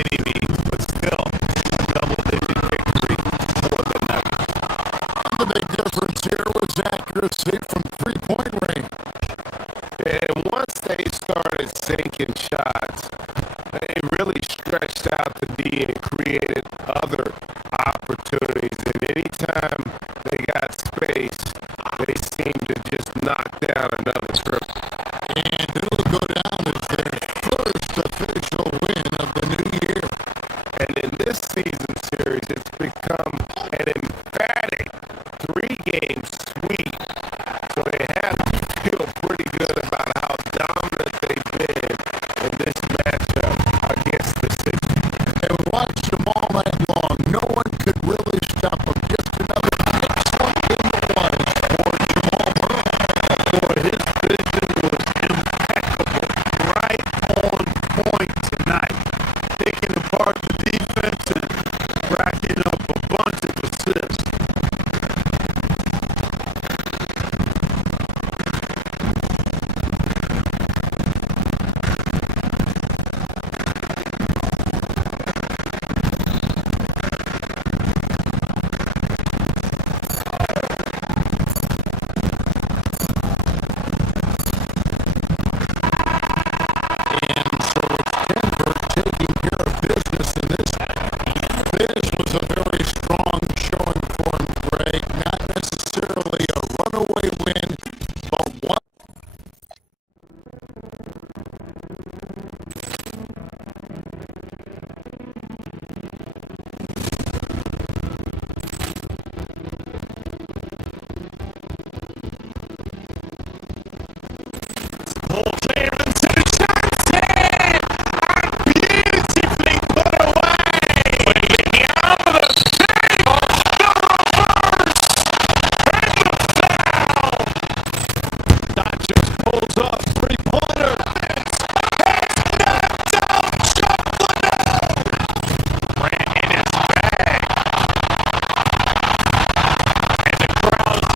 any means, but still a double-digit victory for the Nuggets. The big difference here was accuracy from three-point range. And once they started sinking shots, they really stretched out the D and created other opportunities. And anytime they got space, they seemed to just knock down another triple. And it'll go down as their first official win of the new year. And in this season series, it's become an emphatic three-game sweep. So they have to feel pretty good about how dominant they've been in this matchup against the Sixers. They watched them all night long. No one could really stop them. Just another excellent game it was for Jamal Murray. Boy, his vision was impeccable, right on point tonight. Taking apart the defense and racking up a bunch of assists. Taking care of business in this finish was a very strong showing for him, Greg. Not necessarily a runaway win, but one. Paul Clearance and shots it! Beautifully put away! Waiting out of the save! The reverse! And the foul! Doncic pulls up, three-pointer! It's knocked out! Shuffling! Ran in his bag! And the crowd,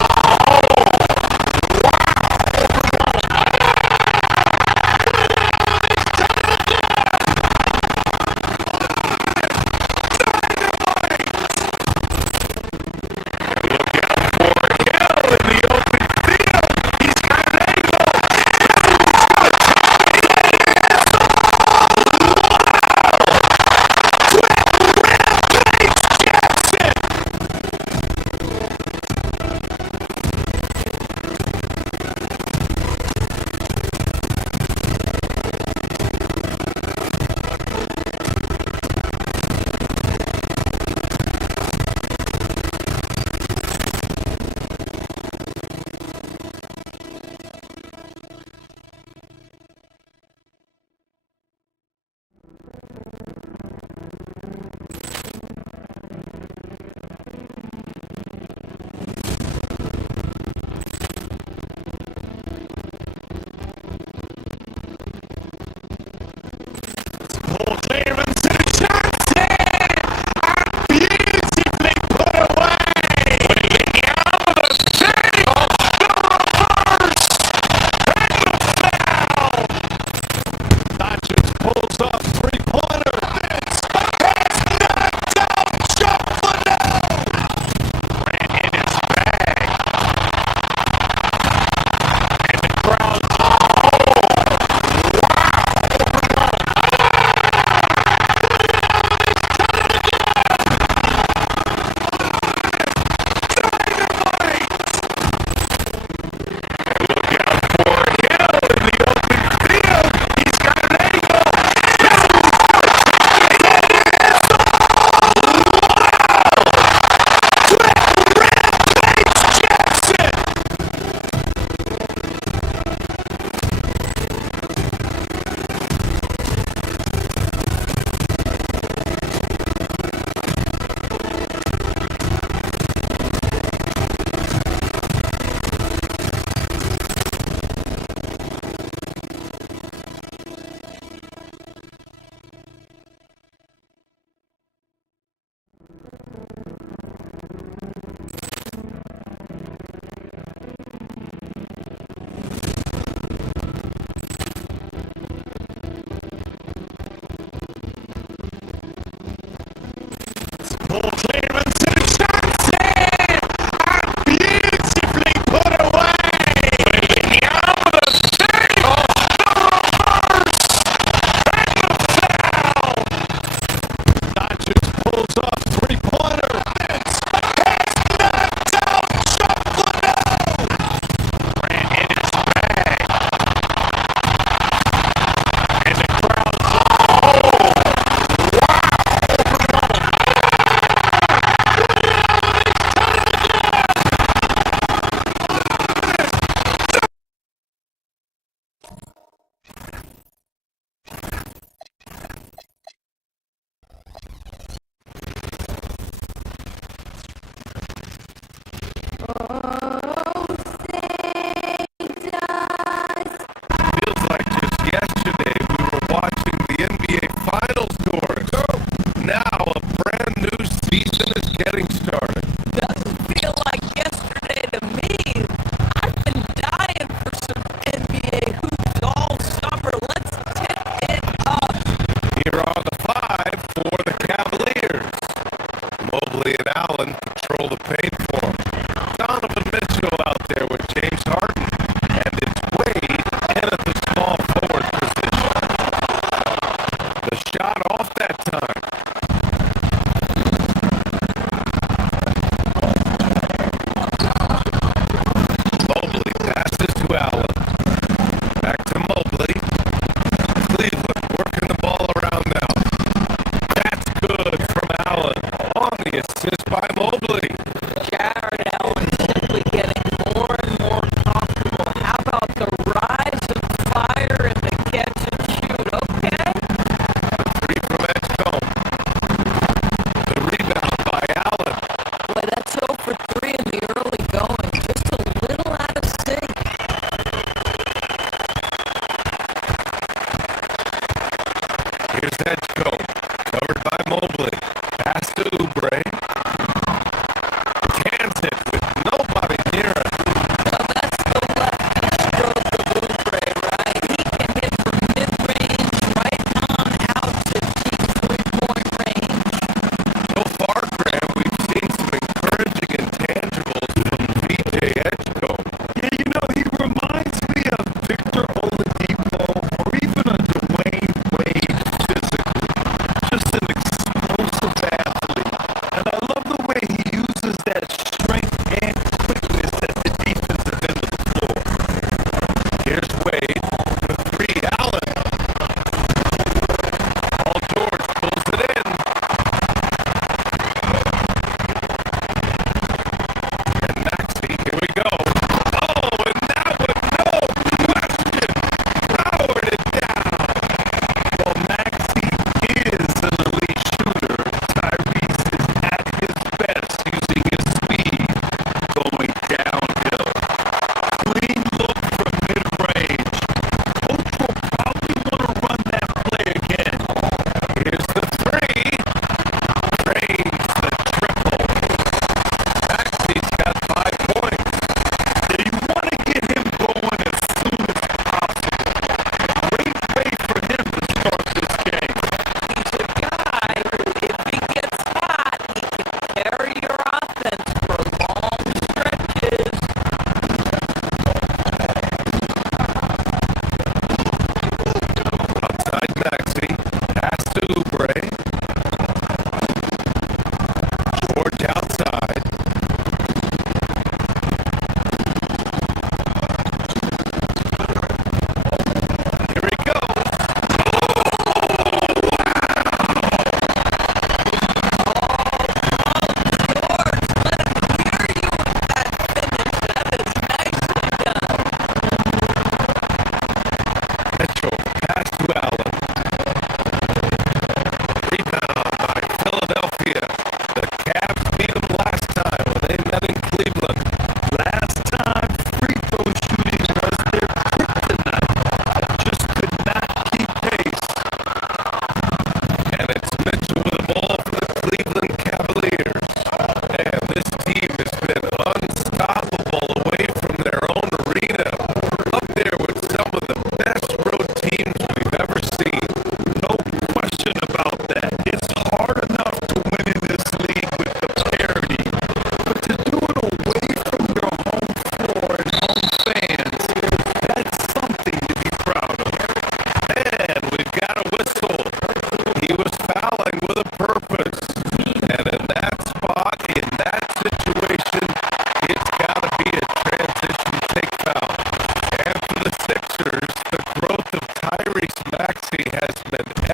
Paul Clearance and shots it! Beautifully put away! Waiting out of the save! The reverse! And the foul! Doncic pulls up, three-pointer! It's knocked out! Shuffling! Ran in his bag! And the crowd, look out for Hill in the open field. He's got an angle. Ball clearance and Johnson! Beautifully put away! Wembanyama save! The reverse! And the foul! Doncic pulls up, three-pointer. It's knocked out, Chocolate! Grant in his bag. And the crowd's feels like just yesterday we were watching the NBA Finals course. Now a brand new season is getting started. Doesn't feel like yesterday to me. I've been dying for some NBA hoops all summer. Let's tip it up. Here are the five for the Cavaliers. Mobley and Allen control the paint for him. Donovan Mitchell out there with James Harden. And it's Wade in at the small forward position. The shot off that time. Mobley passes to Allen. Back to Mobley. Cleveland working the ball around now. That's good from Allen. On the assist by Mobley. Jared Allen simply getting more and more comfortable. How about the rise of fire and the catch and shoot? Okay. Three from Edgecombe. The rebound by Allen. Boy, that's 0 for 3 in the early going. Just a little out of sync. Here's Edgecombe. Covered by Mobley. Pass to Oubre. Cans it with nobody near him. So that's the lefty stroke of Oubre, right? He can hit from mid-range right on out to deep three-point range. So far, Graham, we've seen some encouraging intangibles from VJ Edgecombe. Yeah, you know, he reminds me of Victor Oladipo or even a Dwayne Wade physically. Just an explosive athlete.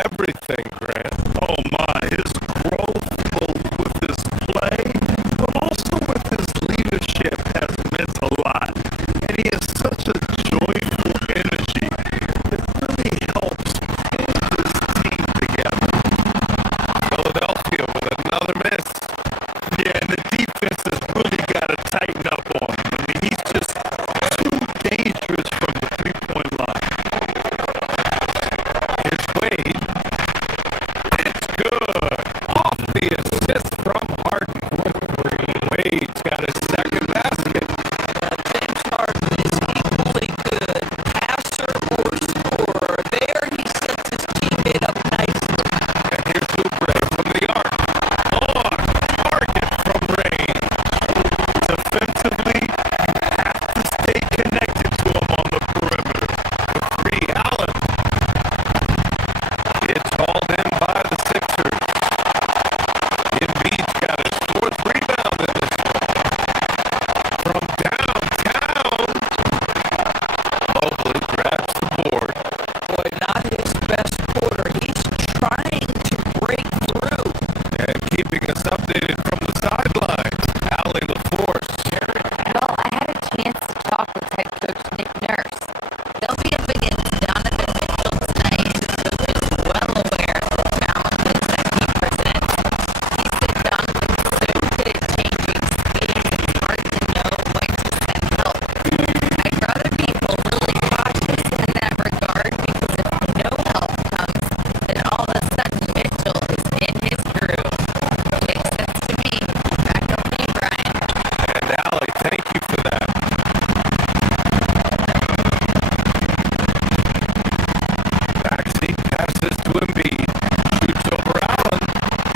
everything, Grant. Oh my, his growth both with his play, but also with his leadership has meant a lot. And he has such a joyful energy that really helps pull this team together. Philadelphia with another miss. Yeah, and the defense has really got to tighten up on him. I mean, he's just too dangerous from the three-point line. Here's Wade. It's good. Off the assist from Harden. Wade's got his second basket. James Harden is equally good passer or scorer. There he sets his teammate up nicely. And here's Oubre from the arc. On target from range. Defensively, you have to stay connected to him on the perimeter. The three, Allen. It's hauled in by the Sixers. Embiid's got his fourth rebound in this one. From downtown. Mobley grabs the board. Boy, not his best quarter. He's trying to break through. And keeping us updated from the sideline. Allie LaForce. Well, I had a chance to talk with head coach Nick Nurse. They'll be up against Donovan Mitchell tonight, and the coach is well aware of the challenges that he presents. He said Donovan's so good at changing speed, it's hard to know when to send help. I'd rather be overly cautious in that regard because if no help comes, then all of a sudden Mitchell is in his groove. Makes sense to me. Back up to you, Brian. And Allie, thank you for that. Backseat passes to Embiid. Shoots over Allen.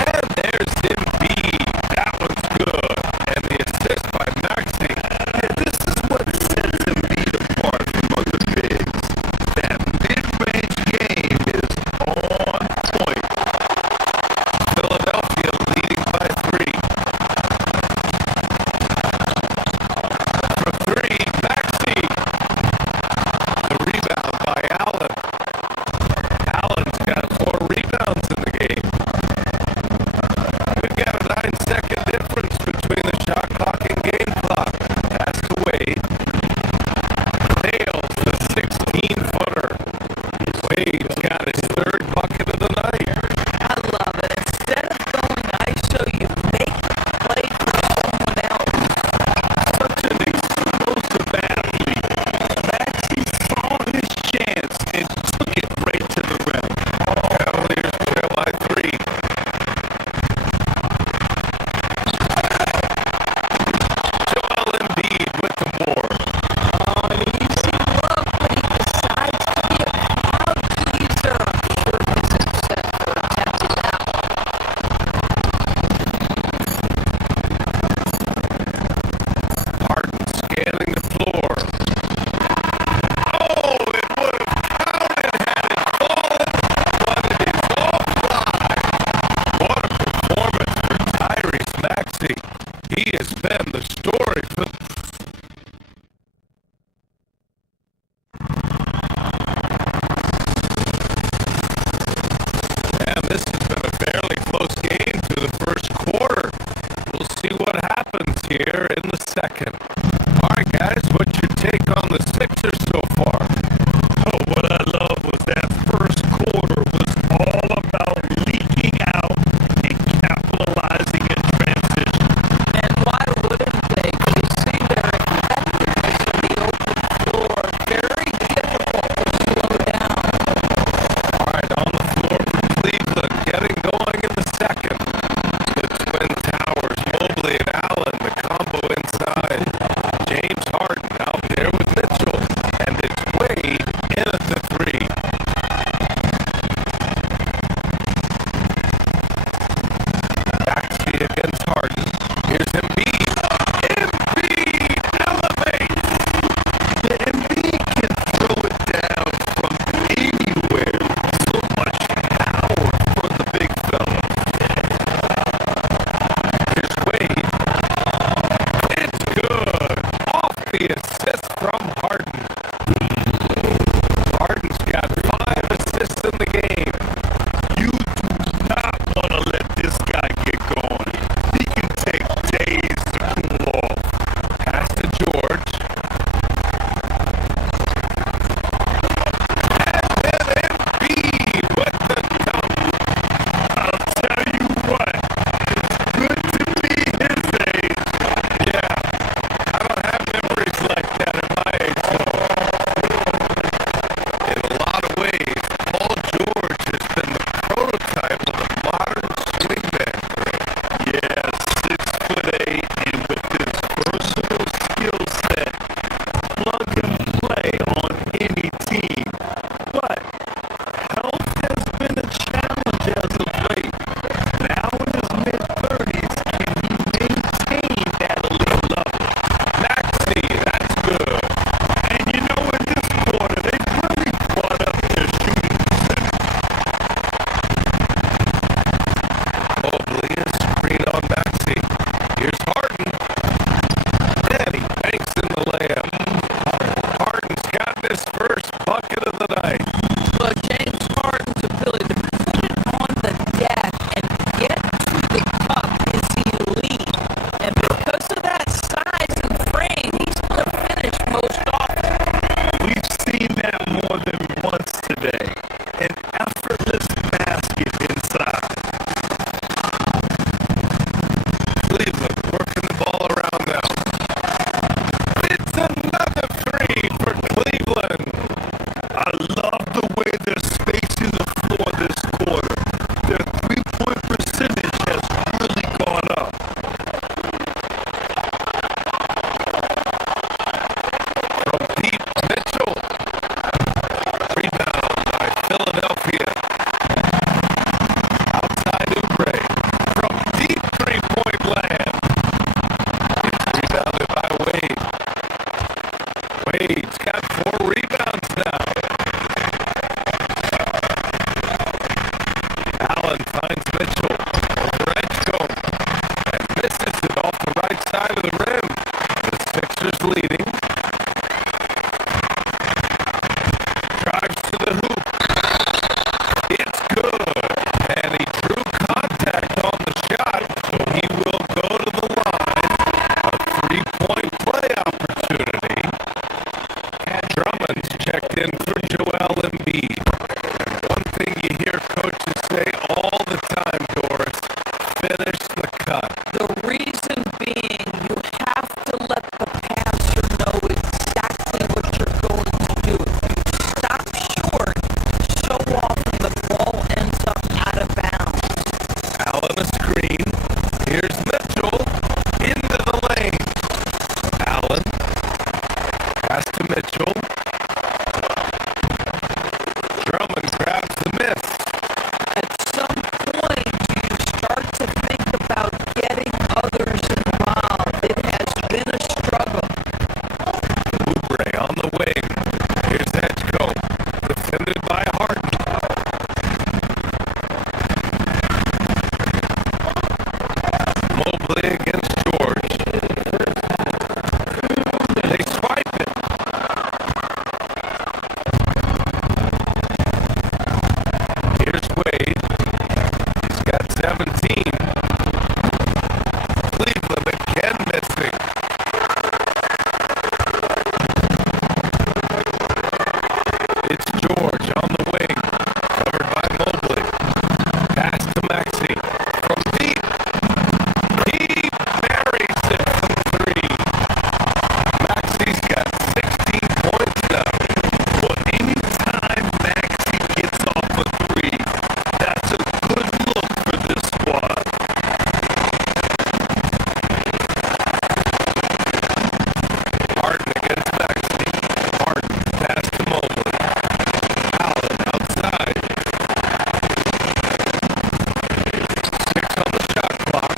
And there's Embiid. That one's good. And the assist by Maxey. And this is what sets Embiid apart from other bigs. That mid-range game is on point. Philadelphia leading by 3. For 3, Maxey. The rebound by Allen. Allen's got 4 rebounds in the game. We've got a 9-second difference between the shot clock and game clock. Pass to Wade. Nails the 16-footer. Wade's got his third bucket of the night. I love it. Instead of going ISO, you make the play for someone else. Such an explosive athlete. Maxey saw his chance and took it right to the rim. Cavaliers trail by 3. Joel Embiid with the board. An easy look, but he decides to be a crowd pleaser. I'm sure he's upset for attempting that one. Harden scanning the floor. Oh, it would have counted had it fallen, but it is offline. What a performance for Tyrese Maxey. He has been the story for And this has been a fairly close game through the first quarter. We'll see what happens here in the second. All right, guys, what's your take on the Sixers so far? Oh, what I love was that first quarter was all about leaking out and capitalizing in transition. And why wouldn't they? You see their effectiveness in the open floor. Very difficult to slow down. All right, on the floor for Cleveland, getting going in the second. The Twin Towers, Mobley and Allen, the combo inside. James Harden out there with Mitchell, and it's Wade in at the 3. Backseat against Harden. Here's Embiid. Embiid elevates. Embiid can throw it down from anywhere. So much power for the big fella. Here's Wade. It's good. Off the assist from Harden. Harden's got 5 assists in the game. finds Mitchell over Edgecombe and misses it off the right side of the rim. The Sixers leading. Drives to the hoop. It's good. And he drew contact on the shot, so he will go to the line. A three-point play opportunity. Drummond's checked in for Joel Embiid. One thing you hear coaches say all the time, Doris, finish the cut. The reason being you have to let the passer know exactly what you're going to do. If you stop short, so often the ball ends up out of bounds. Allen a screen. Here's Mitchell into the lane. Allen pass to Mitchell. Drummond grabs the miss. At some point, you start to think about getting others involved. It has been a struggle. Oubre on the wing. Here's Edgecombe. Defended by Harden. Mobley against George. They swipe it. Here's Wade. He's got 17. Cleveland again missing. It's George on the wing. Covered by Mobley. Pass to Maxey. From deep. He buries it from three. Maxey's got 16 points now. Well, anytime Maxey gets off a three, that's a good look for this squad. Harden against Maxey. Harden pass to Mobley. Allen outside. 6 on the shot clock.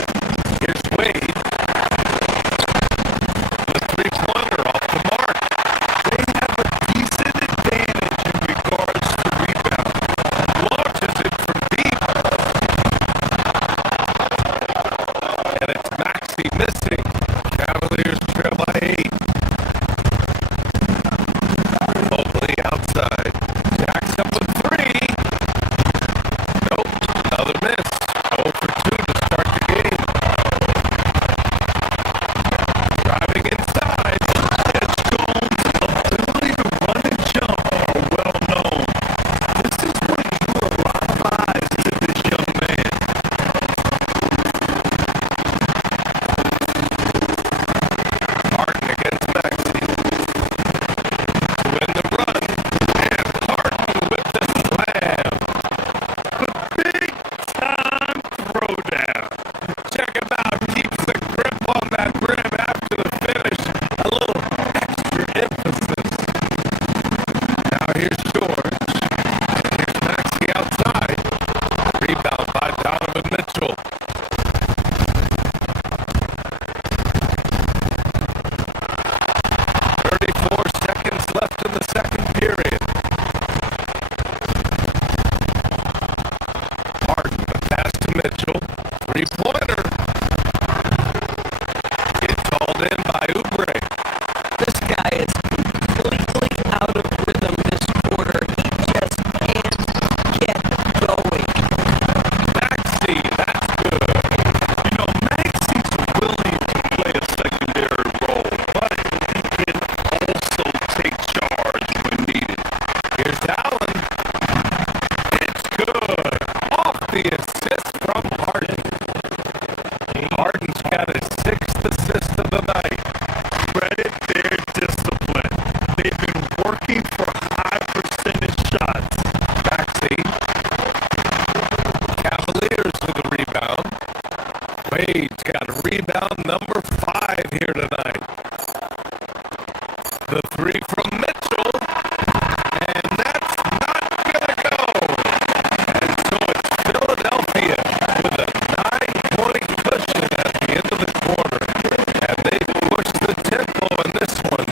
Here's Wade. The three-pointer off the mark. They have a decent advantage in regards to rebound. Launches it from deep. And it's Maxey missing. Cavaliers trail by 8. Mobley outside. Jacks up with 3. Nope, another miss. 0 for 2 to start the game. Driving inside. Edgecombe's ability to run and jump are well known. This is what drew a lot of eyes to this young man. Harden against Maxey. To win the run. And Harden with the slam. The big time throwdown. Check him out. Keeps the grip on that rim after the finish. A little extra emphasis. Now here's George. Here's Maxey outside. Rebound by Donovan Mitchell. 34 seconds left in the second period. Harden, the pass to Mitchell. Three-pointer. It's hauled in by Oubre. This guy is completely out of rhythm this quarter. He just can't get going. Maxey, that's good. You know, Maxey's willing to play a secondary role, but he can also take charge when needed. Here's Allen. It's good. Off the assist from Harden. Harden's got his 6th assist of the night. Credit their discipline. They've been working for high percentage shots. Maxey. Cavaliers with a rebound. Wade's got a rebound number 5 here tonight. The three from Mitchell. And that's not gonna go. And so it's Philadelphia with a 9-point cushion at the end of the quarter. And they push the tempo in this one.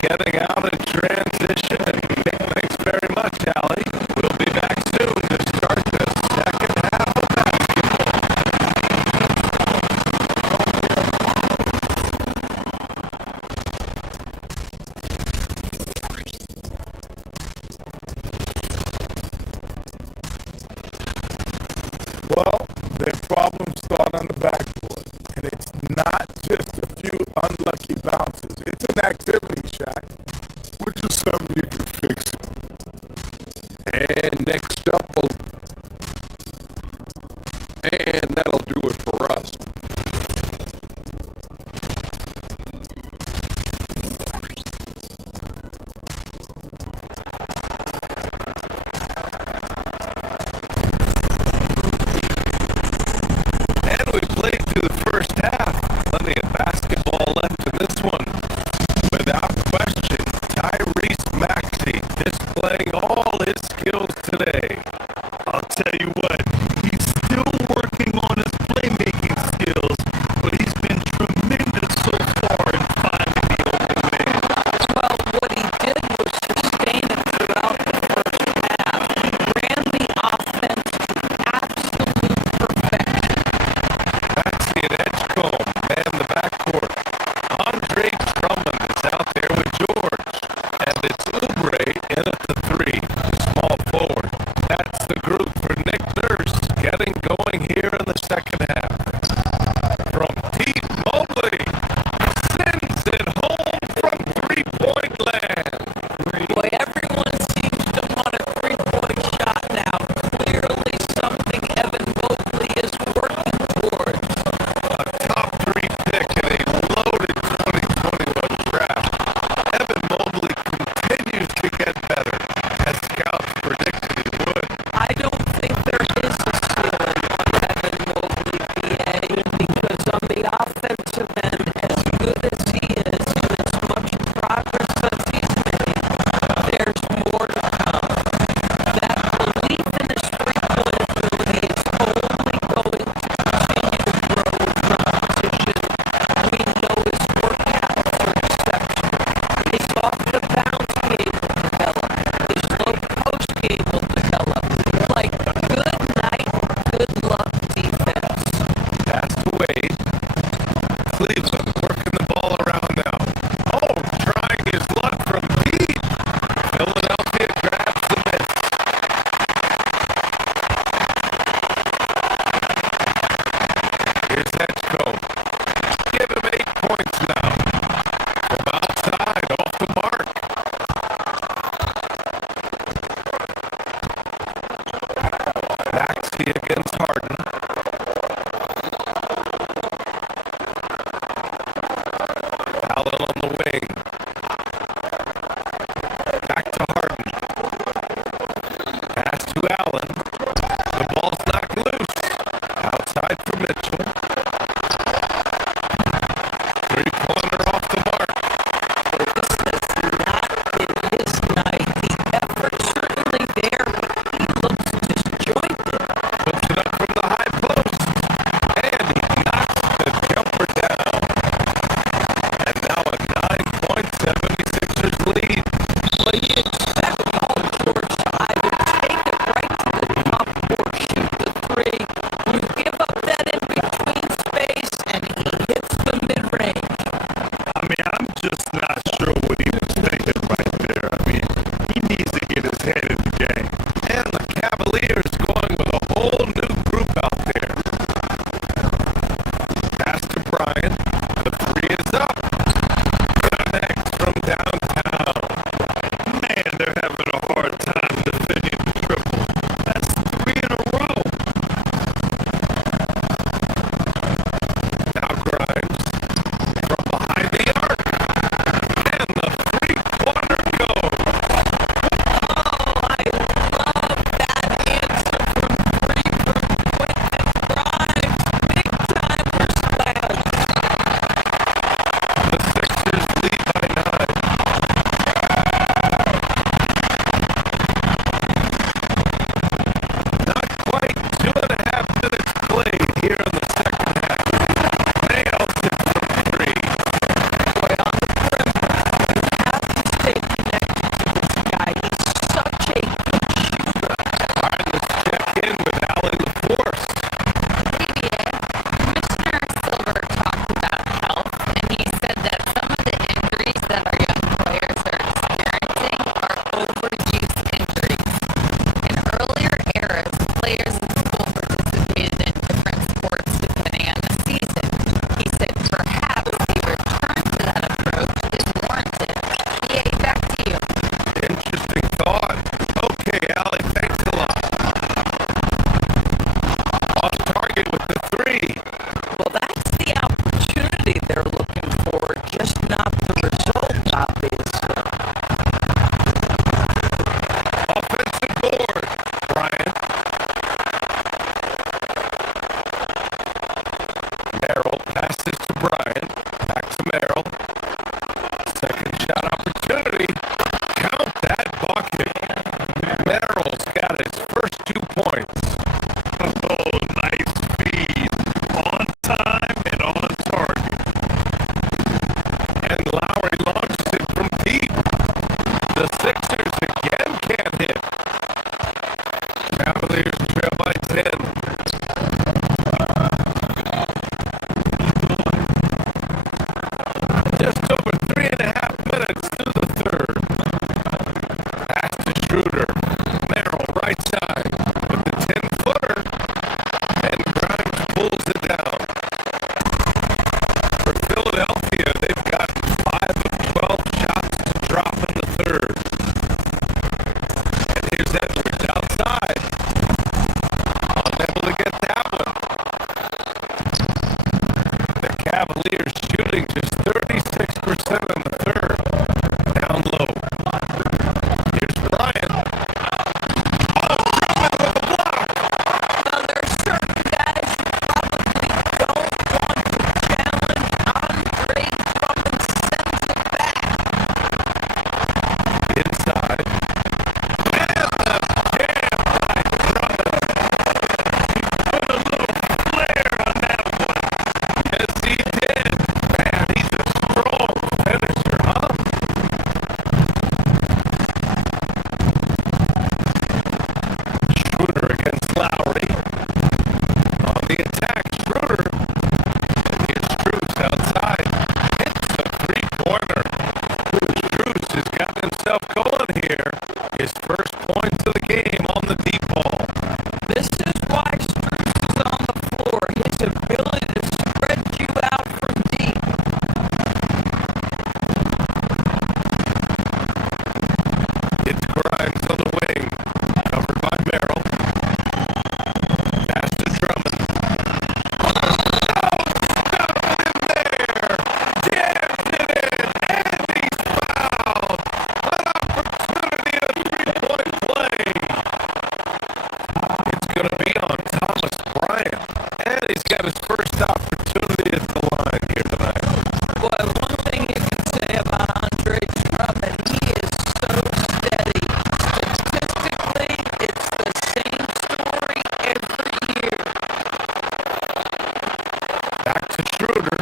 Getting out in transition. And thanks very much, Allie. We'll be back soon to start the second half of that. Well, their problems start on the backboard. And it's not just a few unlucky bounces. It's an activity, Shaq. Which is something you can fix. And next up, and that'll do it for us. And we played through the first half. Plenty of basketball left in this one. Without question, Tyrese Maxey displaying all his skills today. I'll tell you what, he's still working on his playmaking skills, but he's been tremendous so far in finding the open man. Well, what he did was sustain it throughout the first half. He ran the offense to absolute perfection. Maxey and Edgecombe man the backcourt. Andre Drummond is out there with George. And it's Oubre in at the three. Small forward. That's the group for Nick Nurse getting going here in the second half. From deep, Mobley sends it home from three-point land. Boy, everyone seems to want a three-point shot now. Clearly something Evan Mobley is working towards. A top three pick in a loaded 2021 draft. Evan Mobley continues to get better, as scouts predicted he would. I don't think there is a ceiling on Evan Mobley, BA, because on the offensive end, as good as he is and as much progress as he's made, there's more to come. That belief in his three-point ability is only going to continue to grow from a position we know his work habits are exceptional. His off-the-bounce game will develop. His low post game will develop. Like good night, good luck defense. Pass to Wade. Cleveland working the ball around now. Oh, trying his luck from deep. Philadelphia grabs the miss. Here's Edgecombe. Give him 8 points now. From outside, off the mark. Maxey against Harden. Allen on the wing. Back to Harden. Pass to Allen. The ball's knocked loose. Outside for Mitchell. Three-pointer off the mark. This has not been his night. The effort's certainly there, but he looks disjointed. Puts it up from the high post. And he knocks the jumper down. And now a 9-point 76ers lead. Well, you expect Paul George to either take it right to the top or shoot the three. You give up that in-between space, and he hits the mid-range. I mean, I'm just not sure what he was thinking right there. I mean, he needs to get his head in the game. And the Cavaliers going with a whole new group out there. Pass to Bryant. The three is up. Connects from downtown. Man, the attack. Schroeder. And here's Strus outside. Hits a three-pointer. Strus has got himself going here. His first points of the game on the deep ball. This is why Strus is on the floor. His ability to spread you out from deep. It's Grimes on the wing. Covered by Merrill. Pass to Drummond. Oh, in there! Jams it in! And he's fouled! An opportunity at a three-point play! It's going to be on Thomas Bryant. And he's got his first opportunity at the line here tonight. Boy, one thing you can say about Andre Drummond, he is so steady. Statistically, it's the same story every year. Back to Schroeder.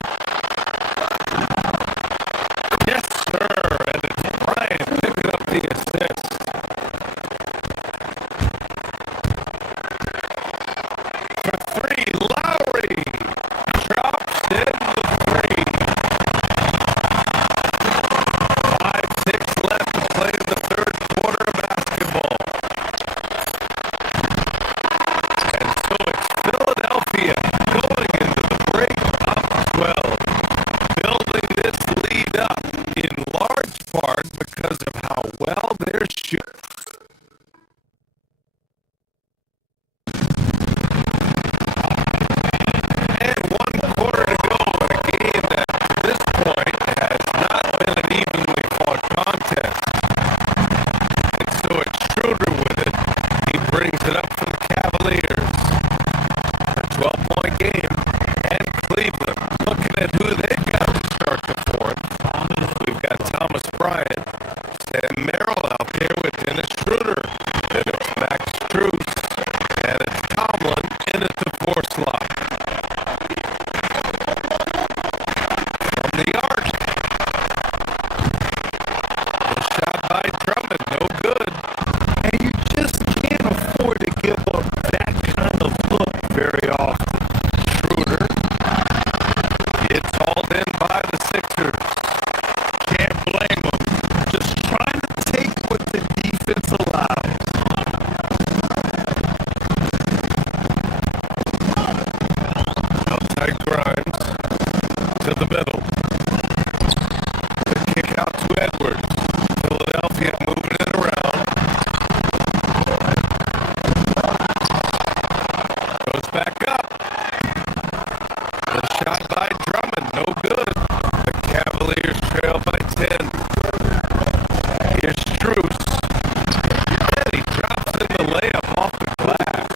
Yes, sir. And it's Bryant picking up the assist. For three, Lowry drops in the three. 5-6 left to play in the third quarter of basketball. And so it's Philadelphia going into the break up 12, building this lead up in large part because of how well they're shooting. And 1 quarter to go in a game that to this point has not been an evenly fought contest. And so it's Schroeder with it. He brings it up for the Cavaliers. A 12-point game. And Cleveland looking at who they've got to start the fourth. We've got Thomas Bryant, Sam Merrill out there with Dennis Schroeder. Then it's Max Strus. And it's Tomlin in at the 4 slot. From the arc. The shot by Drummond, no good. And you just can't afford to give up that kind of look very often. Schroeder gets hauled in by the Sixers. Can't blame them. Just trying to take what the defense allows. Outside Grimes to the middle. The kick out to Edwards. Philadelphia moving it around. Goes back up. The shot by Drummond, no good. The Cavaliers trail by 10. Here's Strus. And he drops in the layup off the glass.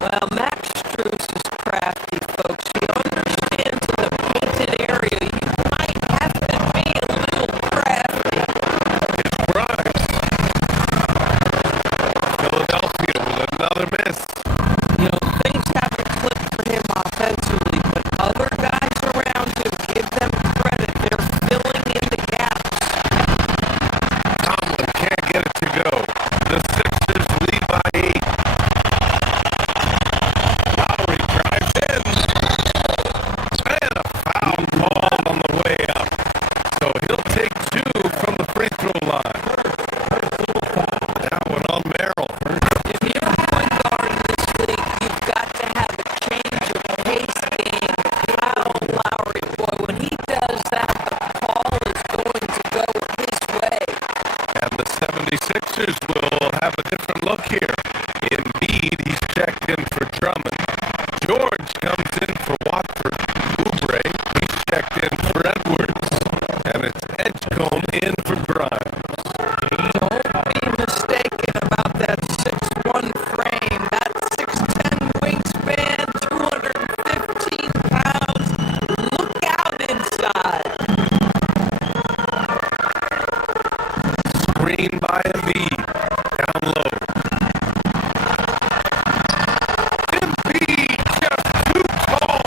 Well, Max Strus is crafty, folks. He understands in the painted area you might have to be a little crafty. It's Grimes. Philadelphia with another miss. You know, things have to click for him offensively, but other guys around him, give them credit. They're filling in the gaps. Tomlin can't get it to go. The Sixers lead by 8. Lowry drives in. And a foul called on the way up. So he'll take 2 from the free throw line. That one on Merrill. If you're a point guard in this league, you've got to have a change of pace game. Kyle Lowry, boy, when he does that, the call is going to go his way. And the 76ers will have a different look here. Embiid, he's checked in for Drummond. George comes in for Watford. Oubre, he's checked in for Edwards. And it's Edgecombe in for Grimes. Don't be mistaken about that 6'1" frame, that 6'10" wingspan, 215 pounds. Look out inside. Screen by Embiid. Down low. Embiid just too tall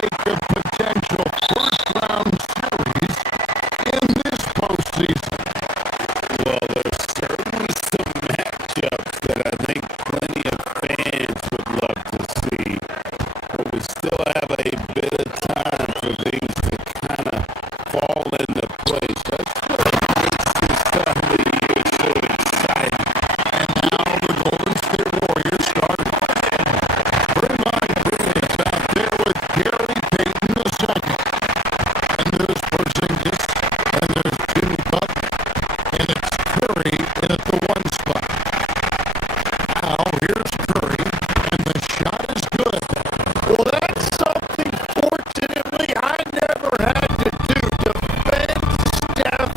make a potential first-round series in this postseason? Well, there's certainly some matchups that I think plenty of fans would love to see, but we still have a bit of time for things to kind of fall into place. That's what makes this time of the year so exciting. And now the Golden State Warriors starting. Draymond Green is out there with Gary Payton II. And there's Porzingis, and there's Jimmy Butler, and it's Curry in at the one spot. Now here's Curry, and the shot is good. Well, that's something, fortunately, I never had to do. Defend Steph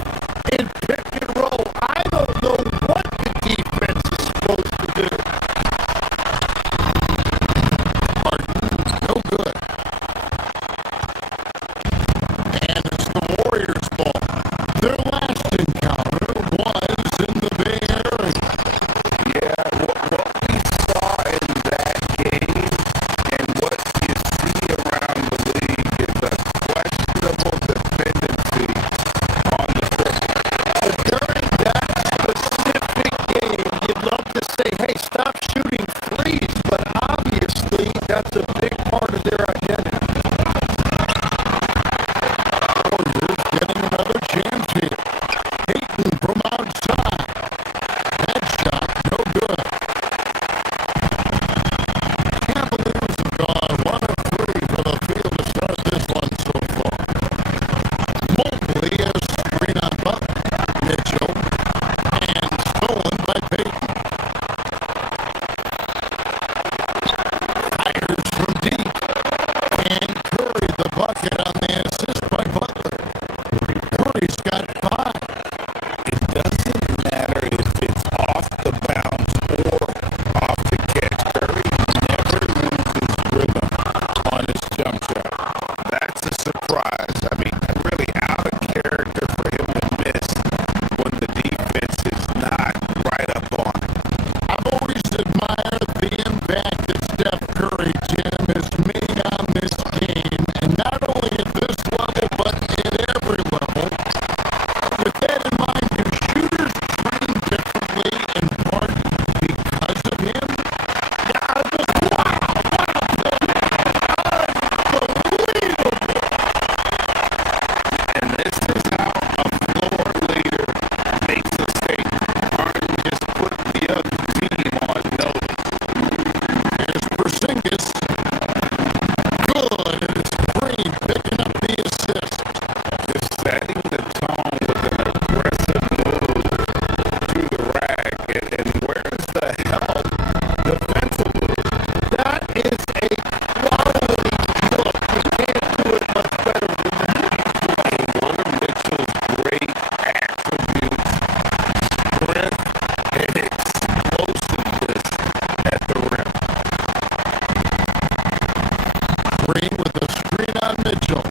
in pick and roll. I don't know what the defense is supposed to do. Harden, no good. And it's the Warriors' ball. Their last encounter was in the Bay Area. Yeah, what we saw in that game and what you see around the league is a questionable dependency on the football. During that specific game, you'd love to say, hey, stop shooting threes, but obviously that's a big part of their identity. Warriors getting another chance here. Payton from outside. That shot, no good. Cavaliers have gone 1 of 3 for the field to start this one so far. Mobley has screen on Butler. Mitchell, and stolen by Payton. Fires from deep. And Curry the bucket on the assist by Butler. Curry's got 5. It doesn't matter if it's off the bounce or off the catch. Curry never loses rhythm on his jump shot. That's a surprise. I mean, really out of character for him to miss when the defense is not right up on him. I've always admired the impact that Steph Curry, Jim, has made on this game, and not only at this level, but at every level. With that in mind, do shooters train differently in part because of him? And this is how a floor leader makes a statement. Harden just put the other team on notice. Here's Porzingis. Good, and it's Green picking up the assist. Just setting the tone with an aggressive move to the rack. And where's the help defensively? That is a quality look. You can't do it much better than that. One of Mitchell's great attributes, strength and explosiveness at the rim. Green with a screen on Mitchell.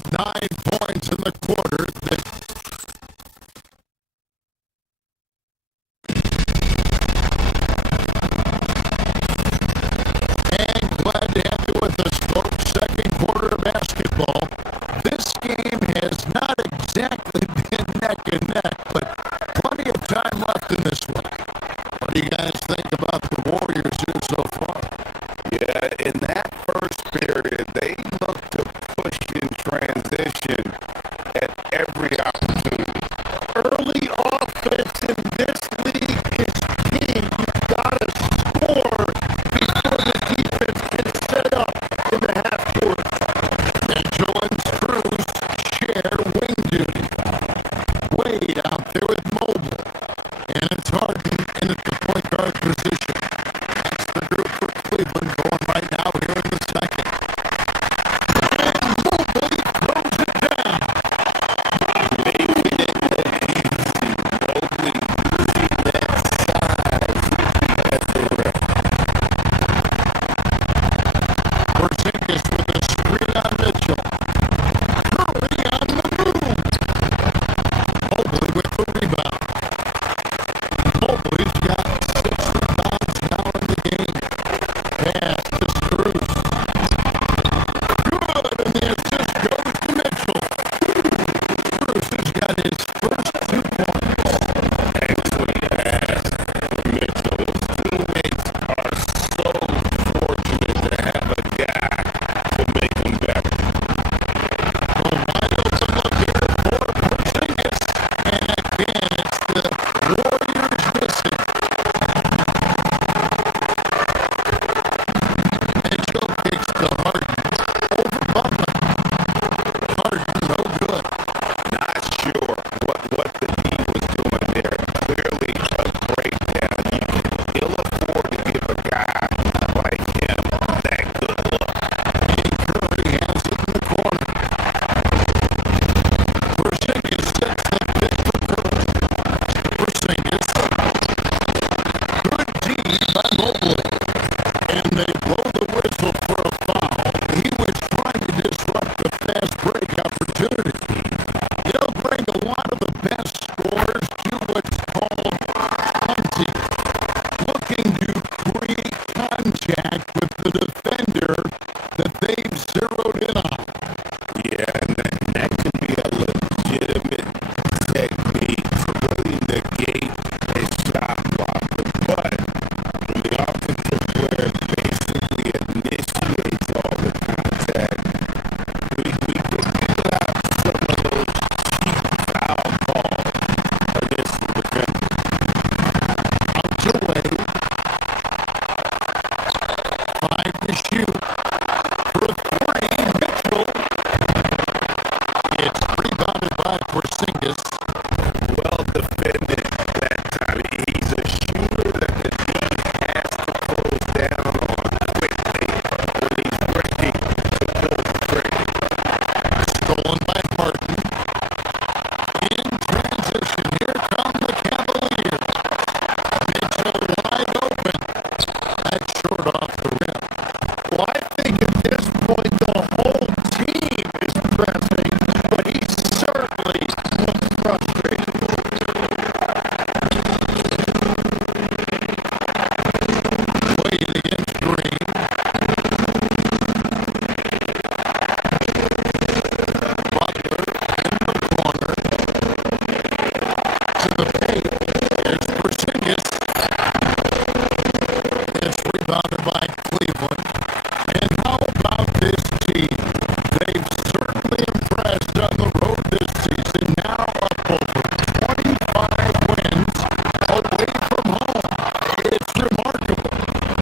with 9 points in the quarter. And glad to have you with us, folks. Second quarter of basketball. This game has not exactly been neck and neck, but plenty of time left in this one. What do you guys think about the Warriors here so far? Yeah, in that first period, they looked to push in transition at every opportunity. Early offense in this league is key. You've got to score before the defense can set up in the half court. And Jones Cruz share wing duty. Wade out there with Mobile. And it's Harden in at the point guard position. That's the group for Cleveland going right now here in the second. And Mobley throws it down. Making it look easy. Mobley using that size as the rim. Porzingis with a screen on Mitchell. Curry on the move. Mobley with the rebound. Mobley's got 6 rebounds now in the game. Pass to Cruz. Good, and the assist goes to Mitchell. Cruz has got his first 2 points. Excellent pass. Mitchell's teammates are so fortunate to have a guy to make them better. A wide open look here for Porzingis. And again, it's the Warriors missing. Mitchell kicks to Harden. Over Butler. Harden, no good. Not sure what the team was doing there. Clearly a breakdown. You can ill afford to give a guy like him that good look. And Curry has it in the corner. Porzingis sets the pick for Curry. Porzingis. Good D by Mobley. And they blow the whistle for a foul. He was trying to disrupt the fast break opportunity. He'll bring a lot of the best scorers to what's called hunting. Looking to create contact with the defender that they've zeroed in on. Yeah, and that can be a legitimate technique to really negate a shot blocker. But when the offensive player basically initiates all the contact, we can pull out some of those cheap foul calls against the defender. Out to Wade. 5 to shoot. For 3, Mitchell. It's rebounded by Porzingis. Well defended that time. He's a shooter that the team has to close down on quickly when he's ready to pull the trigger. Stolen by Harden. In transition, here come the Cavaliers. Mitchell wide open. That's short off the rim. Well, I think at this point the whole team is pressing, but he certainly looks frustrated. Wade against Green. Butler in the corner. To the paint. There's Porzingis. It's rebounded by Cleveland. And how about this team? They've certainly impressed on the road this season. Now up over 25 wins away from home. It's remarkable.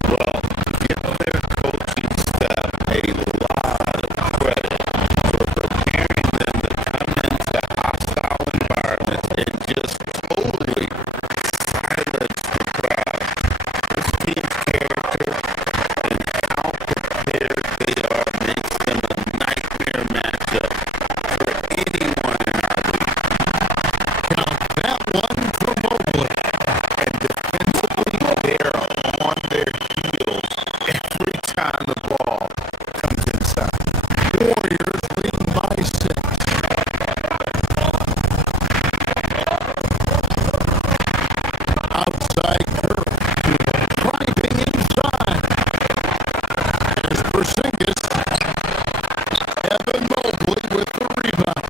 Well, give their coaching staff a lot of credit for preparing them to come into hostile environments and just totally silence the crowd. This team's character and how prepared they are makes them a nightmare Evan Mobley with the rebound.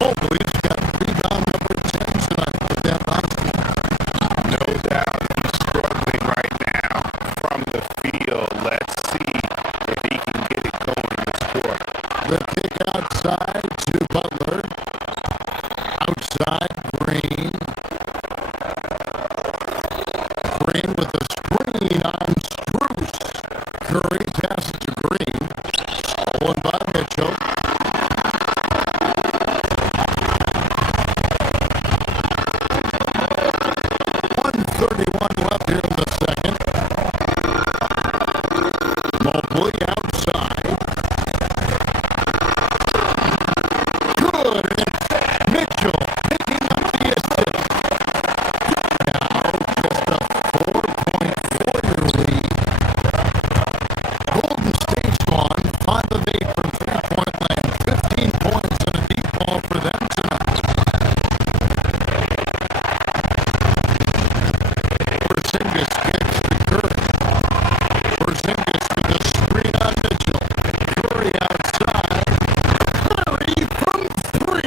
Mobley's got rebound number 10 tonight with that last one. No doubt he's struggling right now from the field. Let's see if he can get it going this quarter. The kick outside to Butler. Outside, Green. Green with a screen on Strus. Curry passes to Green. Stolen by Mitchell. Left here in the second. Mobley outside. Good. And Mitchell picking up the assist. Now just a 4-point Warrior lead. Golden State's won 5 of 8 from three-point land. 15 points and a deep ball for them tonight. Porzingis gets to Curry. Porzingis with a screen on Mitchell. Curry outside. Curry from 3.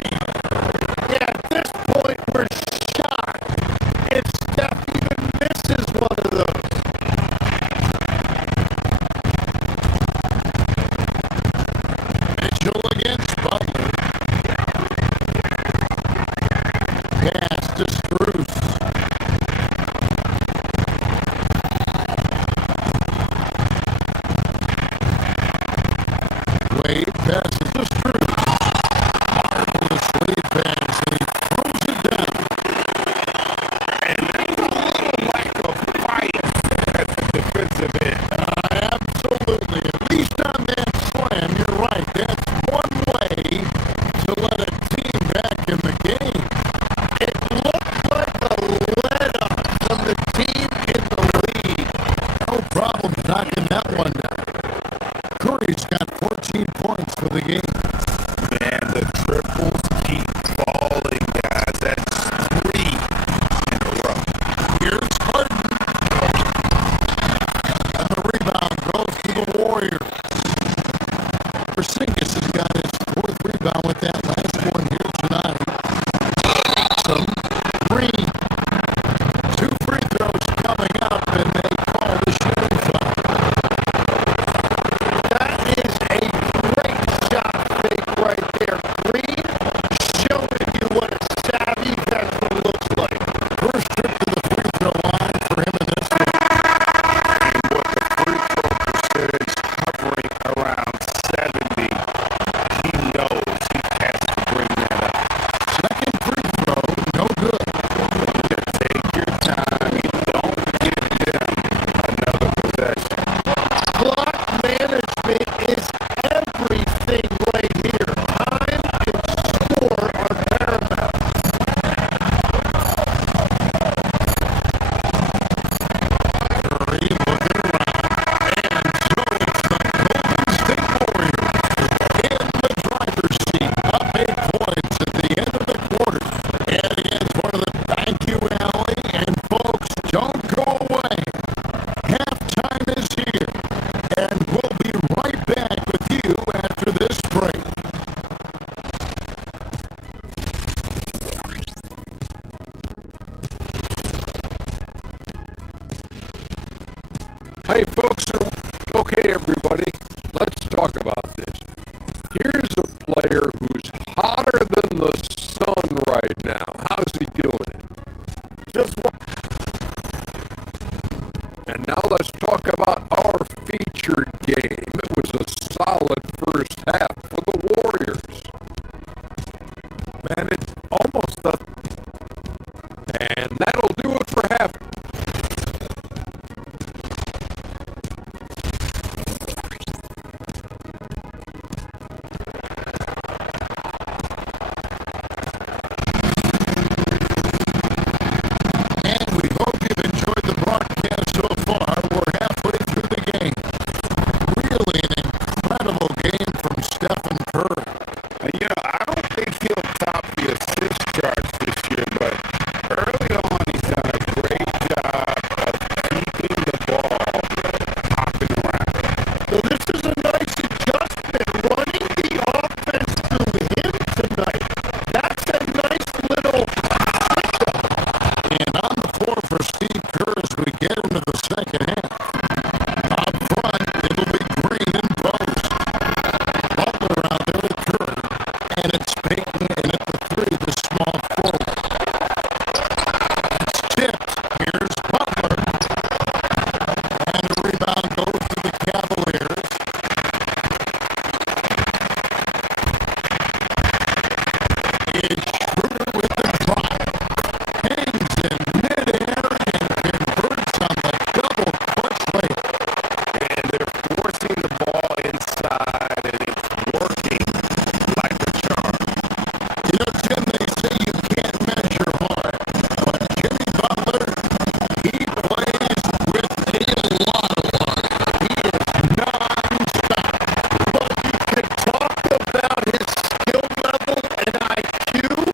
Yeah, at this point, we're shocked if Steph even misses one of those. Mitchell against Butler. Pass to Strus. Wade passes to Strus. Marvelous Wade pass, and he throws it down. And that's a little lack of fight at the defensive end. Absolutely. At least on that slam, you're right. That's one way to let a team back in the game. It looked like a let-up from the team in the lead. No problem knocking that one down. Curry's got 14 points for the game. Man, the triples keep falling, guys. That's 3 in a row. Here's Harden. And the rebound goes to the Warriors. Porzingis has got his 4th rebound with that last one here tonight. Some Green. 2 free throws coming up, and they call the shooting foul. That is a great shot fake right there. Green showing you what a savvy veteran looks like. First trip to the free throw line for him in this one. And with the free throw percentage hovering around 70, he knows he has to bring that up. Second free throw, no good. You take your time. You don't give them another possession. Clock management is everything right here. Time and score are paramount. Curry looking around. And so it's the Golden State Warriors in the driver's seat. Up 8 points at the end of the quarter. And against one of the thank you, Allie. And folks, don't go away. Halftime is here. And we'll be right back with you after this break. Hey, folks. Okay, everybody. Let's talk about this. Here's a player who's hotter than the sun right now. How's he doing it? Just one. And now let's talk about our featured game. It was a solid first half for the Warriors. Man, it almost does. And that'll do it for half. is Schroeder with the drive. Hangs in midair and converts on the double clutch layup. And they're forcing the ball inside, and it's working like a charm. You know, Jim, they say you can't measure hard, but Jimmy Butler, he plays with a lot of heart. He is non-stop. But you could talk about his skill level and IQ.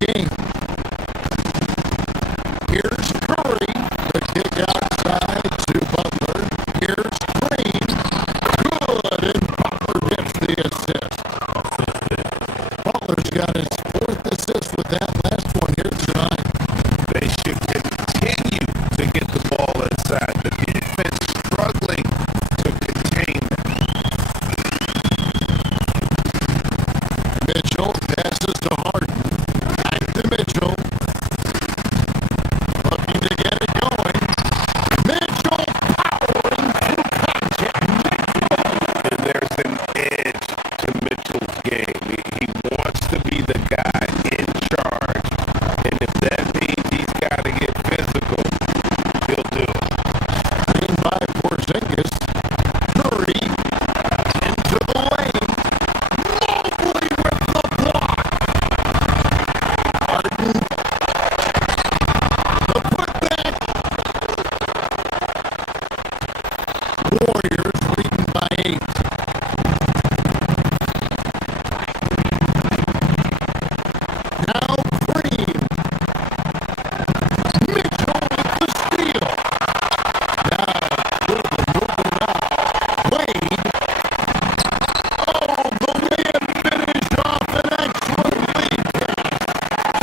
game. Here's Curry. The kick outside to Butler. Here's Green. Good, and Butler gets the assist. Butler's got his fourth assist with that last one here tonight. They should continue to get the ball inside. The defense struggling to contain them. Mitchell passes to Harden. Back to Mitchell. Looking to get it going. Mitchell powering through contact. And there's an edge to Mitchell's game. He wants to be the guy in charge. And if that means he's got to get physical, he'll do it. Screen by Porzingis. Curry into the lane. Mobley with the block. Harden. The putback. Warriors leading by 8. Now Green. Mitchell with the steal. Now Cooper moving up. Wade. Oh, the layup finish off an excellent lead pass.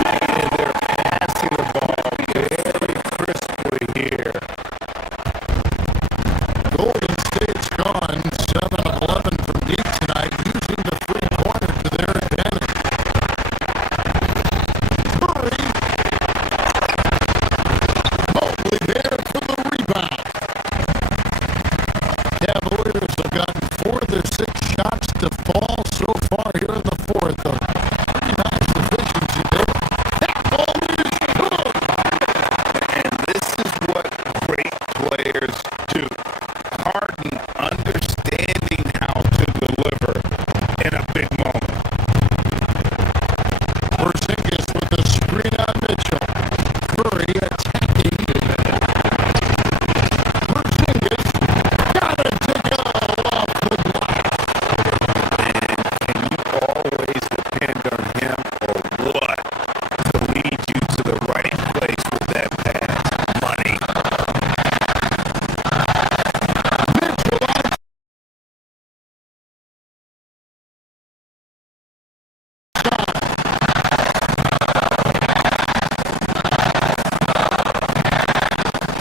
And they're passing the ball very crisply here. Golden State's gone 7 of 11 from deep tonight, using the three-pointer to their advantage. Curry. Mobley there for the rebound. Cavaliers have gotten 4 of their 6 shots to fall so far here in the fourth. Pretty nice efficiency there. That ball is good. And this is what great players do. Harden understanding how to deliver in a big moment. Porzingis with the screen on Mitchell. Curry attacking. Porzingis got it to go off the glass. And can you always depend on him or what to lead you to the right place with that pass? Money. Mitchell out.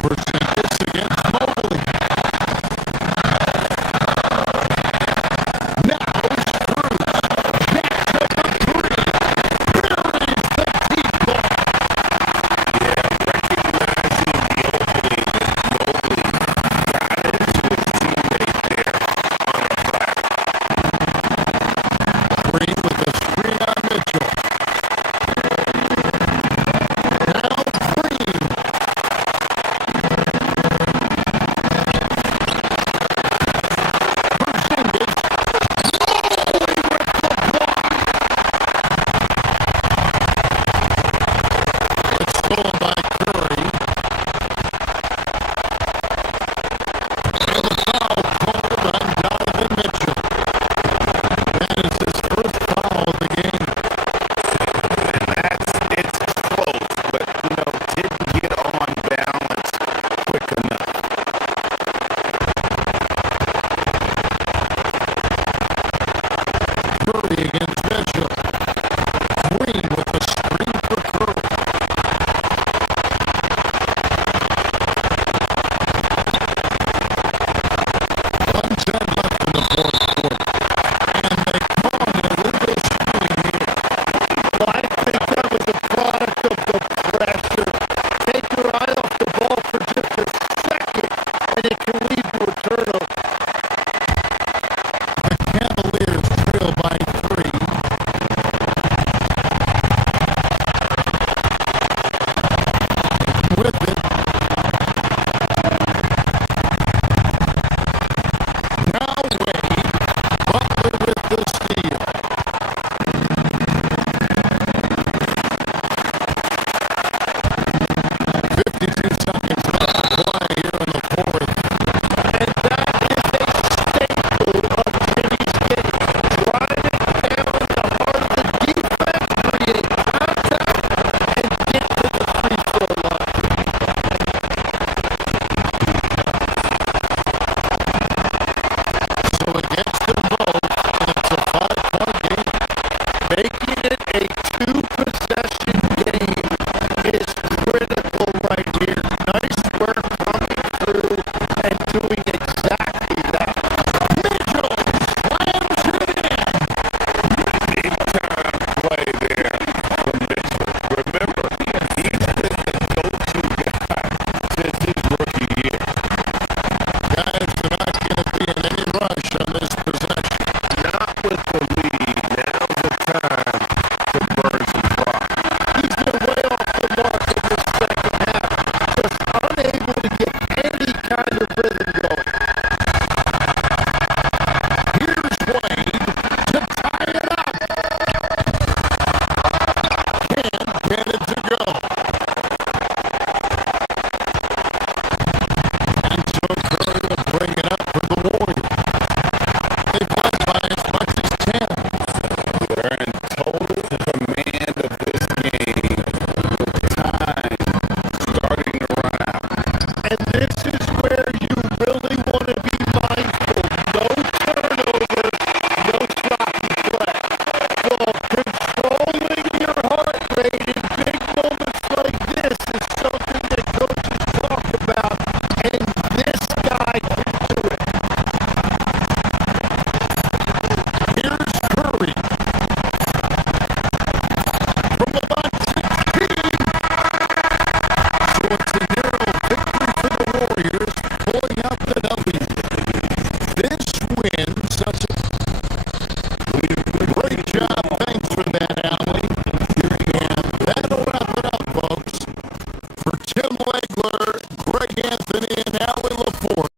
Porzingis against Mobley. Now Strus. Back to the three. Buries the deep ball. Yeah, recognizing the opening that Mobley got into his teammate there on a platter. Green with the screen on Mitchell. Now Green. Porzingis. Mobley with the block. It's stolen by Curry. And the foul called on Donovan Mitchell. That is his first foul of the game. And it's close, but didn't get on balance quick enough. Curry against Mitchell. Green with the screen for Curry. demonstrated big moments like this is something that coaches talk about, and this guy can do it. Here's Curry. From about 16. So it's a narrow victory for the Warriors, pulling out the W. This win, such a great job. Thanks for that, Allie. And that'll wrap it up, folks. For Tim Legler, Greg Anthony, and Allie LaForte.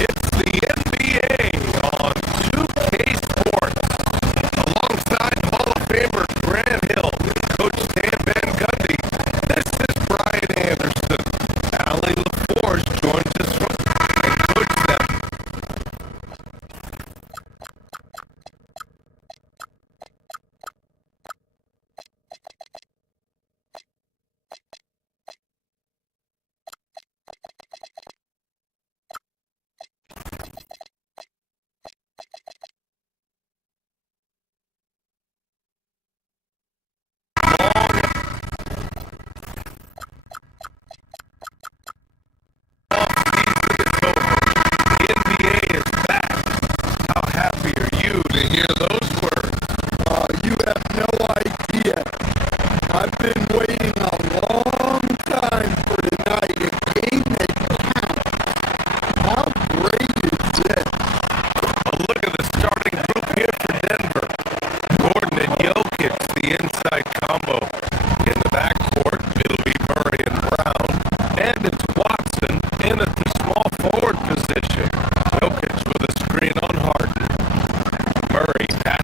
It's the NBA on 2K Sports. Alongside Hall of Famer Grant Hill, Coach Stan Van Gundy, this is Brian Anderson. Allie LaForge joins us and Coach them. The NBA is back. How happy are you to hear those words? You have no idea. I've been waiting a long time for tonight, a game that counts. How great is this? Look at the starting group here for Denver. Gordon and Jokic, the inside combo. In the backcourt, it'll be Murray and Brown. And it's Watson in at the small forward position. Jokic with a screen on Harden. Murray passes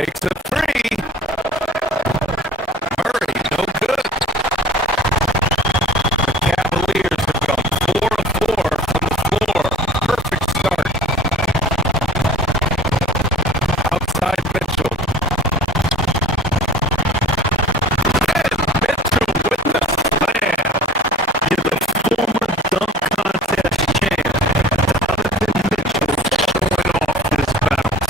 Takes a three. Murray, no good. The Cavaliers have gone 4 of 4 from the floor. Perfect start. Outside Mitchell. And Mitchell with the slam. Yeah, the former dunk contest champ, Donovan Mitchell, showing off this bounce.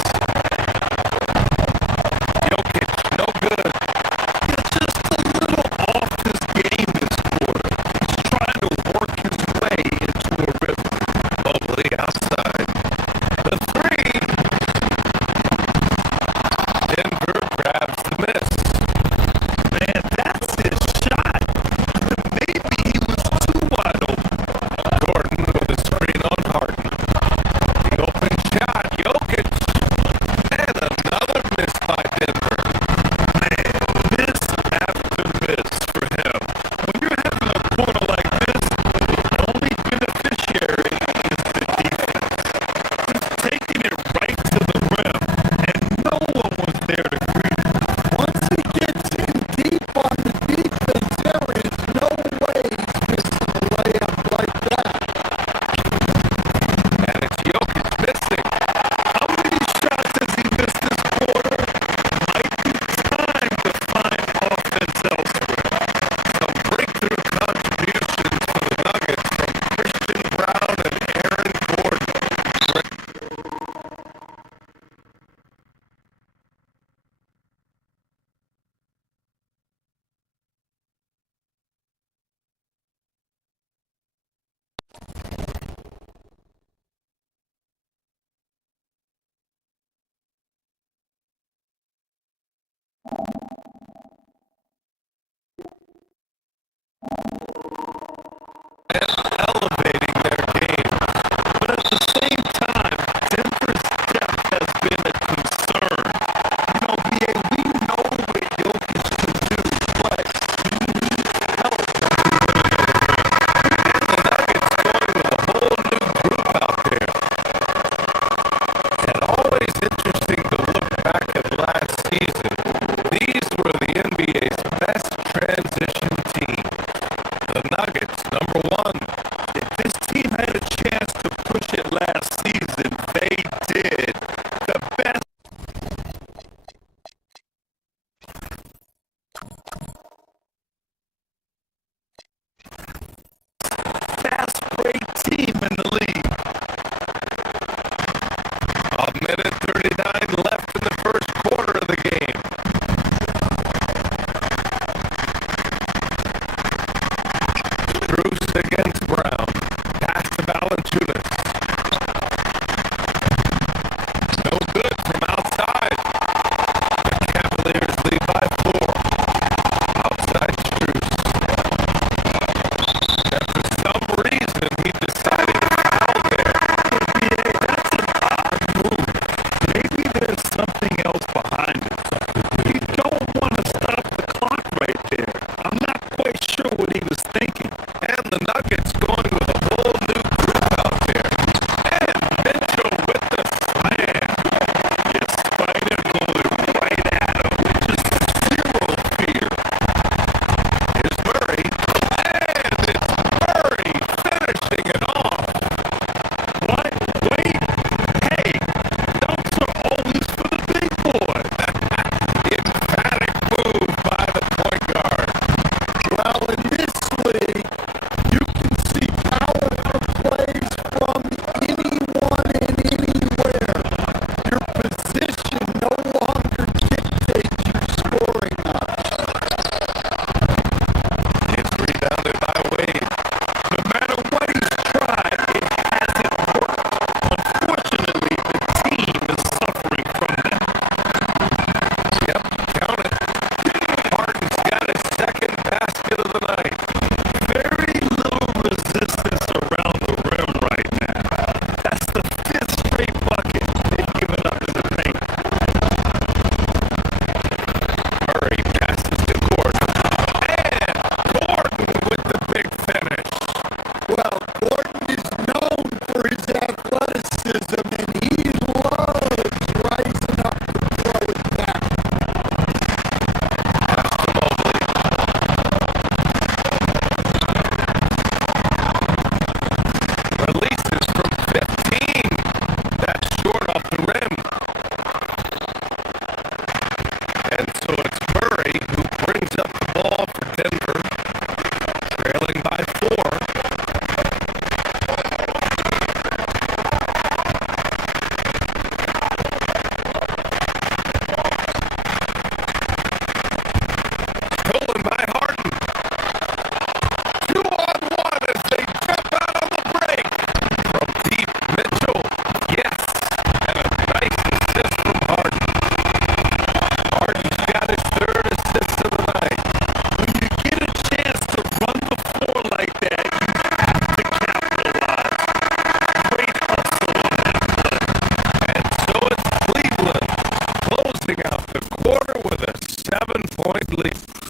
Mobley.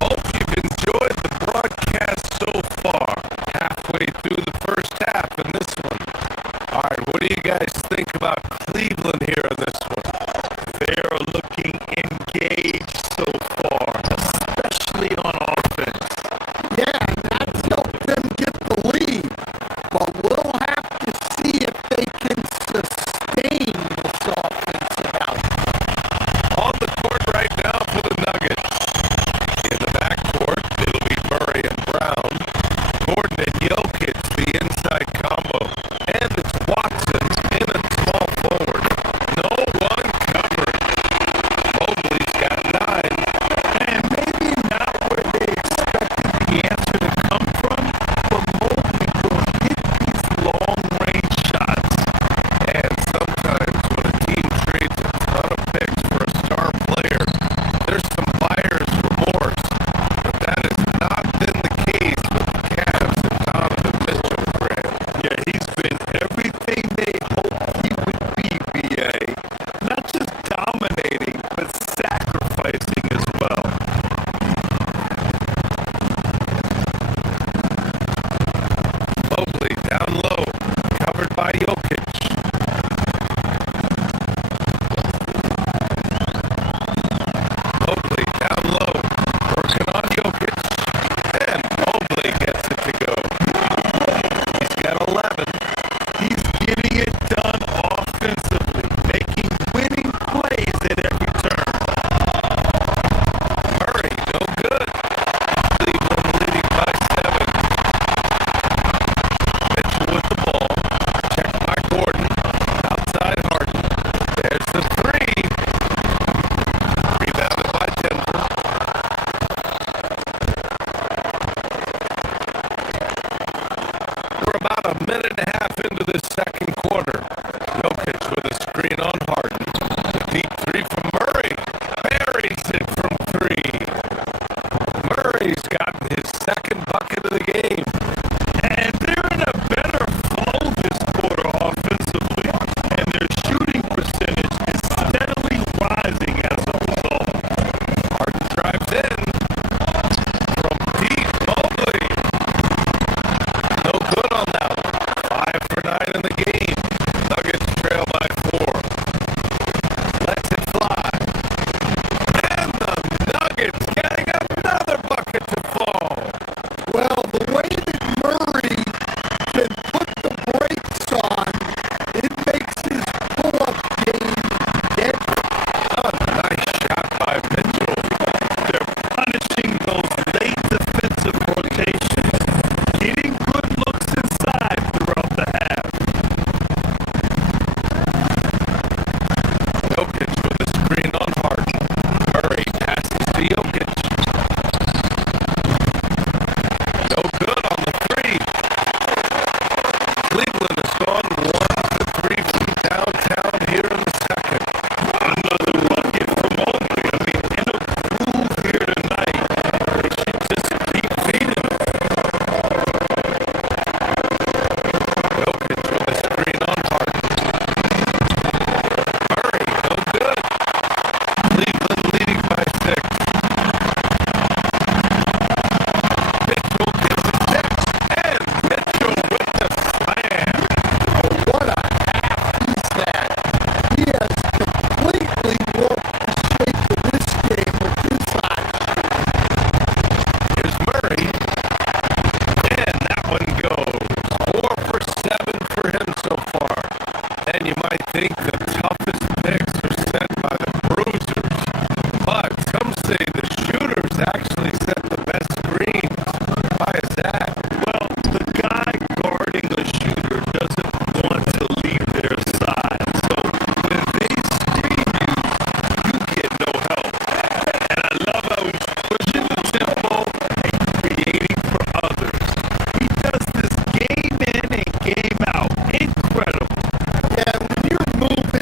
Hope you've enjoyed the broadcast so far. Halfway through the first half in this one. All right, what do you guys think about Cleveland here in this one? They're looking engaged so far, especially on offense. Yeah, and that's helped them get the lead. But we'll have to see if they can sustain this offensive output. On the court right now for the Nuggets. In the backcourt, it'll be Murray and Brown. Gordon and Jokic, the inside combo. And it's Watson in a small forward. No one covering. Mobley's got 9. And maybe not where they expected the answer to come from, but Mobley will hit these long-range shots. And sometimes when a team trades a ton of picks for a star player, there's some buyer's remorse. But that has not been the case with the Cavs and Donovan Mitchell, Grant. Yeah, he's been everything they hoped he would be, BA. Not just dominating, but sacrificing as well. Mobley down low, covered by Jokic. Mobley down low, working on Jokic. And Mobley gets it to go. He's got 11. He's getting it done offensively, making winning plays at every turn. Murray, no good. Cleveland leading by 7. Mitchell with the ball. Checked by Gordon. Outside Harden. There's the 3. Rebounded by Denver. We're about a minute and a half into this second quarter. Jokic with a screen on Harden. The deep 3 from Murray. Buries it from 3. Murray's gotten his second bucket of the game. And they're in a better flow this quarter offensively, and their shooting percentage is steadily rising as a result. Harden drives in from deep. Mobley. No good on that one. 5 for 9 in the game. Nuggets trail by 4. Lets it fly. And the Nuggets getting another bucket to fall. Well, the way that Murray can put the brakes on, it makes his pull-up game deadly. Oh, nice shot by Mitchell. They're punishing those late defensive rotations, getting good looks inside throughout the half. Jokic with a screen on Harden. Murray passes to Jokic. No good on the 3. Cleveland has gone 1 for 3 from downtown here in the second. Another bucket for Mobley. I mean, in a groove here tonight. They should just keep feeding him. Jokic with a screen on Harden. Murray, no good. Cleveland leading by 6. Mitchell gets a 6. And Mitchell with the slam. What a half he's had. He has completely warped the shape of this game with his eye. Here's Murray. And that one goes. 4 for 7 for him so far. And you might think the toughest picks are set by the bruisers. But some say the shooters actually set the best screens. Why is that? Well, the guy guarding a shooter doesn't want to leave their side. So when they screen you get no help. And I love how he's pushing the tempo and creating for others. He does this game in and game out. Incredible. Yeah, when you're moving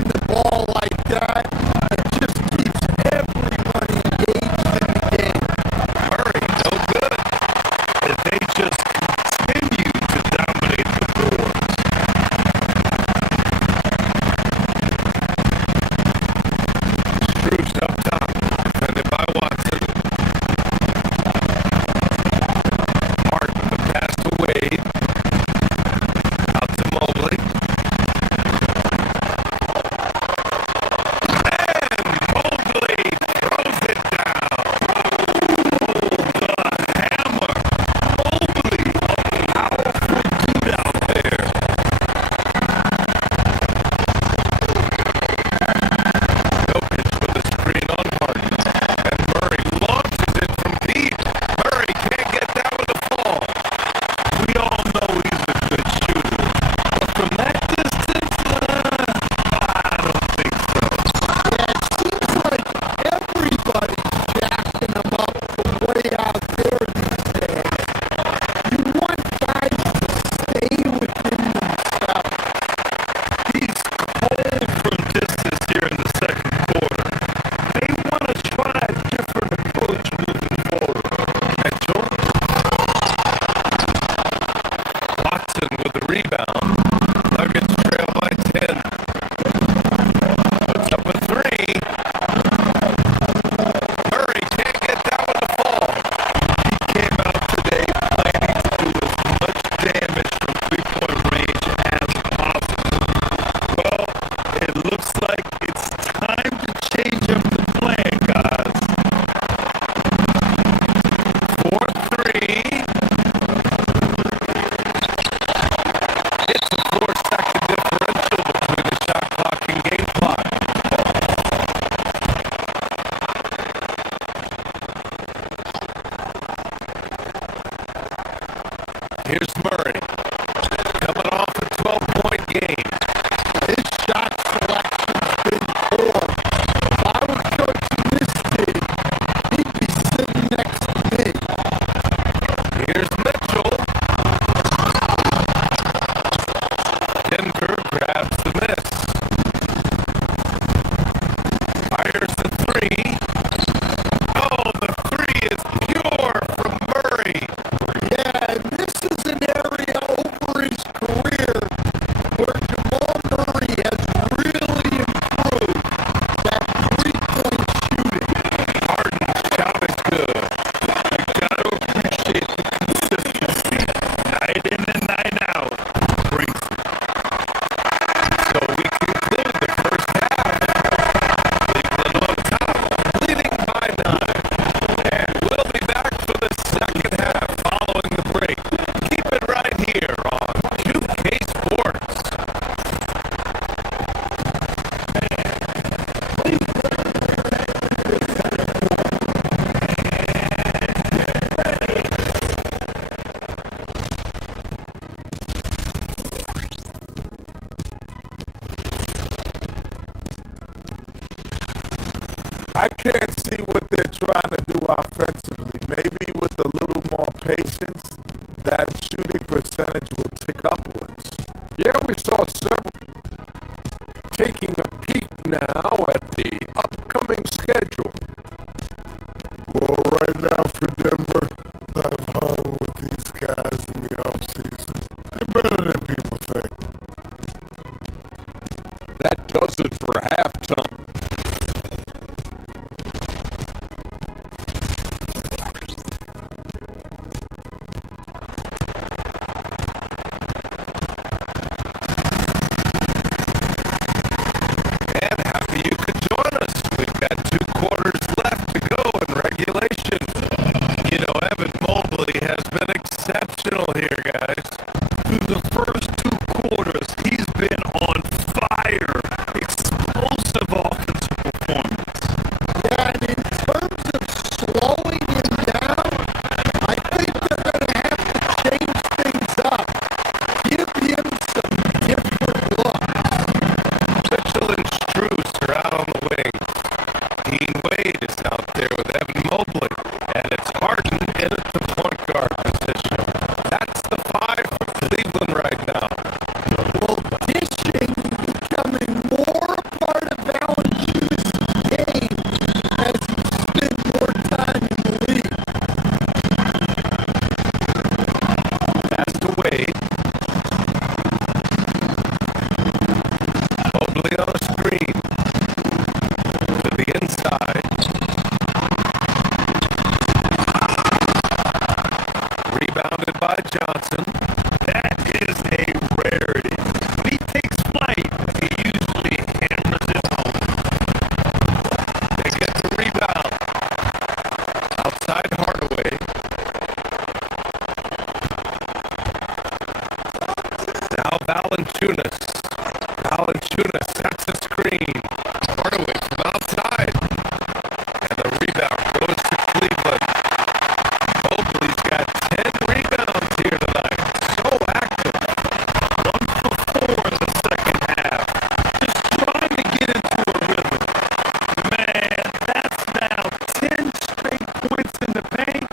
Here's Murray. Coming off a 12-point game. His shot selection's been poor. If I were coaching this team, he'd be sitting next to me. Here's Mitchell. Denver grabs the miss. Fires the three. Oh, the three is pure from Murray. Yeah, and this is an area over his career where Jamal Murray has really improved that three-point shooting. Harden's shot is good. You got to appreciate the consistency. Night in and night out. Brings it. So we conclude the first half. Cleveland on top, leading by 9. And we'll be back for the second half following the break. Keep it right here on 2K Sports. I can't see what they're trying to do offensively. Maybe with a little more patience, that shooting percentage will tick upwards. Yeah, we saw several. Taking a peek now at the upcoming schedule. Well, right now for Denver, I've hung with these guys in the offseason. They're better than people think. That does it for halftime. And happy you could join us. We've got 2 quarters left to go in regulation. You know, Evan Mobley has been exceptional here, guys. Through the first 2 quarters, he's been on fire. Explosive offensive performance. Yeah, and in terms of slowing him down, I think they're going to have to change things up. Give him some different looks. Mitchell and Strus are out on the wings. Dean Wade is out there with Evan Mobley. And it's Harden in at the point guard position. That's the 5 for Cleveland right now. Well, dishing becoming more a part of Valanciunas' game as he spent more time in the league. Pass to Wade. Mobley on a screen. To the inside. Rebounded by Johnson. That is a rarity. When he takes flight, he usually hammers it home. They get the rebound. Outside Hardaway. Now Valanciunas. Valanciunas sets a screen. Hardaway from outside. And the rebound goes to Cleveland. Mobley's got 10 rebounds here tonight. So active. 1 for 4 in the second half. Just trying to get into a rhythm. Man, that's now 10 straight points in the paint.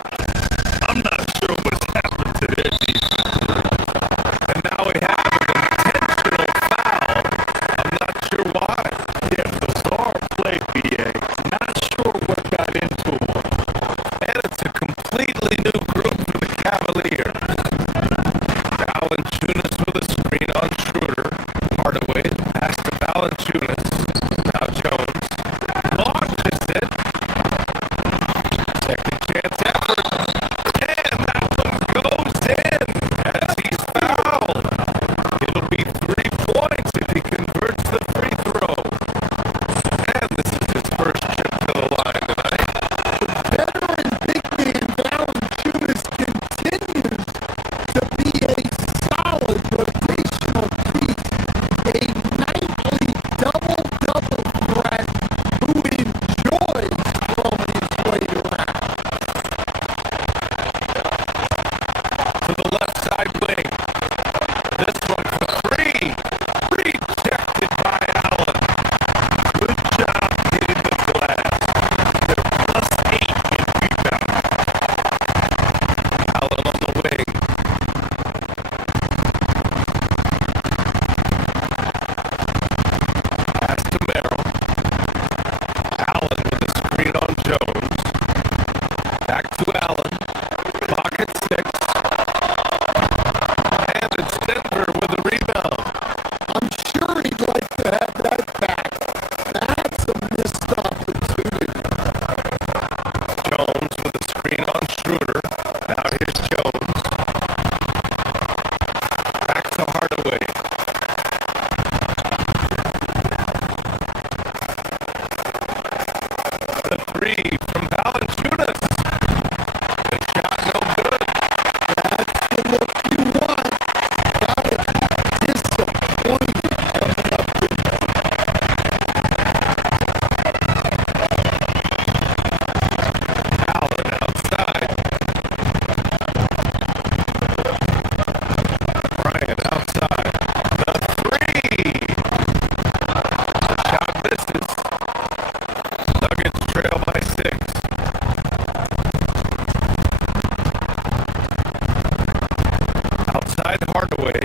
Hardaway.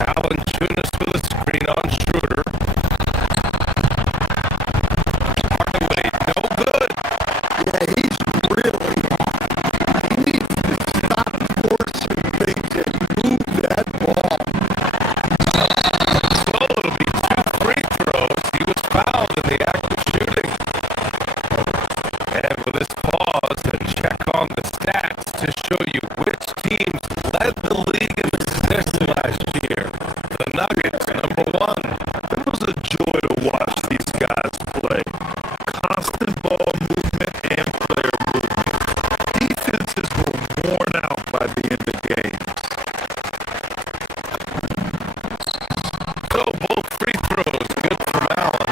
Valanciunas with a screen on Schroeder. Hardaway, no good. Yeah, he's really, he needs to stop forcing things and move that ball. So it'll be 2 free throws. He was fouled in the act of shooting. And with this pause and check on the stats to show you which teams led the league in assists last year. The Nuggets, number 1. It was a joy to watch these guys play. Constant ball movement and player movement. Defenses were worn out by the end of games. So both free throws good from Allen.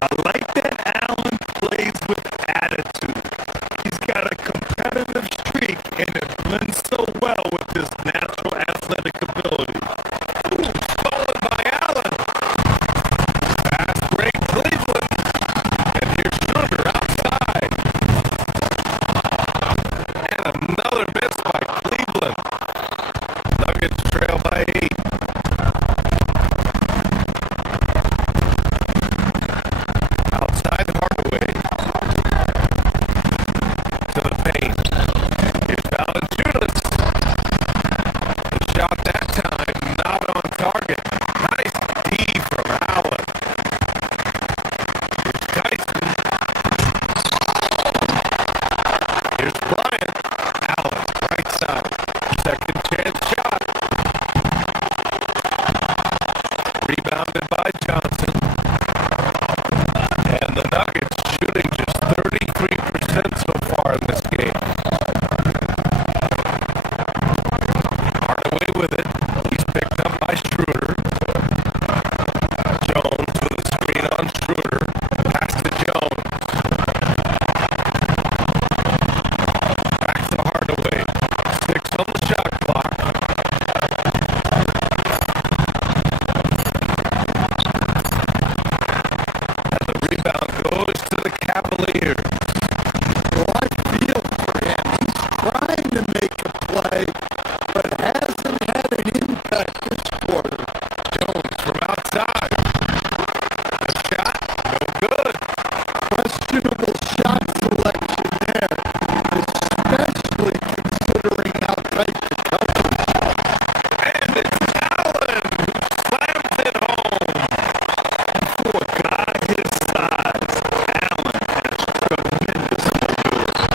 I like that Allen plays with attitude. He's got a competitive streak, and it blends so well with his natural athletic ability. Stolen by Allen. Fast break Cleveland. And here's Schroeder outside. And another miss by Cleveland. Nuggets trail by 8. Outside Hardaway. To the paint. Here's Valanciunas. The shot that time not on target. Nice D from Allen. Here's Tyson. Here's Bryant. Allen, right side. Second chance shot. Rebounded by Johnson. And the Nuggets shooting just 33% so far in this game. Hardaway with it. He's picked up by Schroeder. Jones with a screen on Schroeder. Pass to Jones. Back to Hardaway. 6 on the shot clock. And the rebound goes to the Cavaliers. Well, I feel for him. He's trying to make a play, but hasn't had an impact this quarter. Jones from outside. A shot, no good. Questionable shot selection there, especially considering how tight the coverage is. And it's Allen who slams it home. For a guy his size, Allen has tremendous mobility.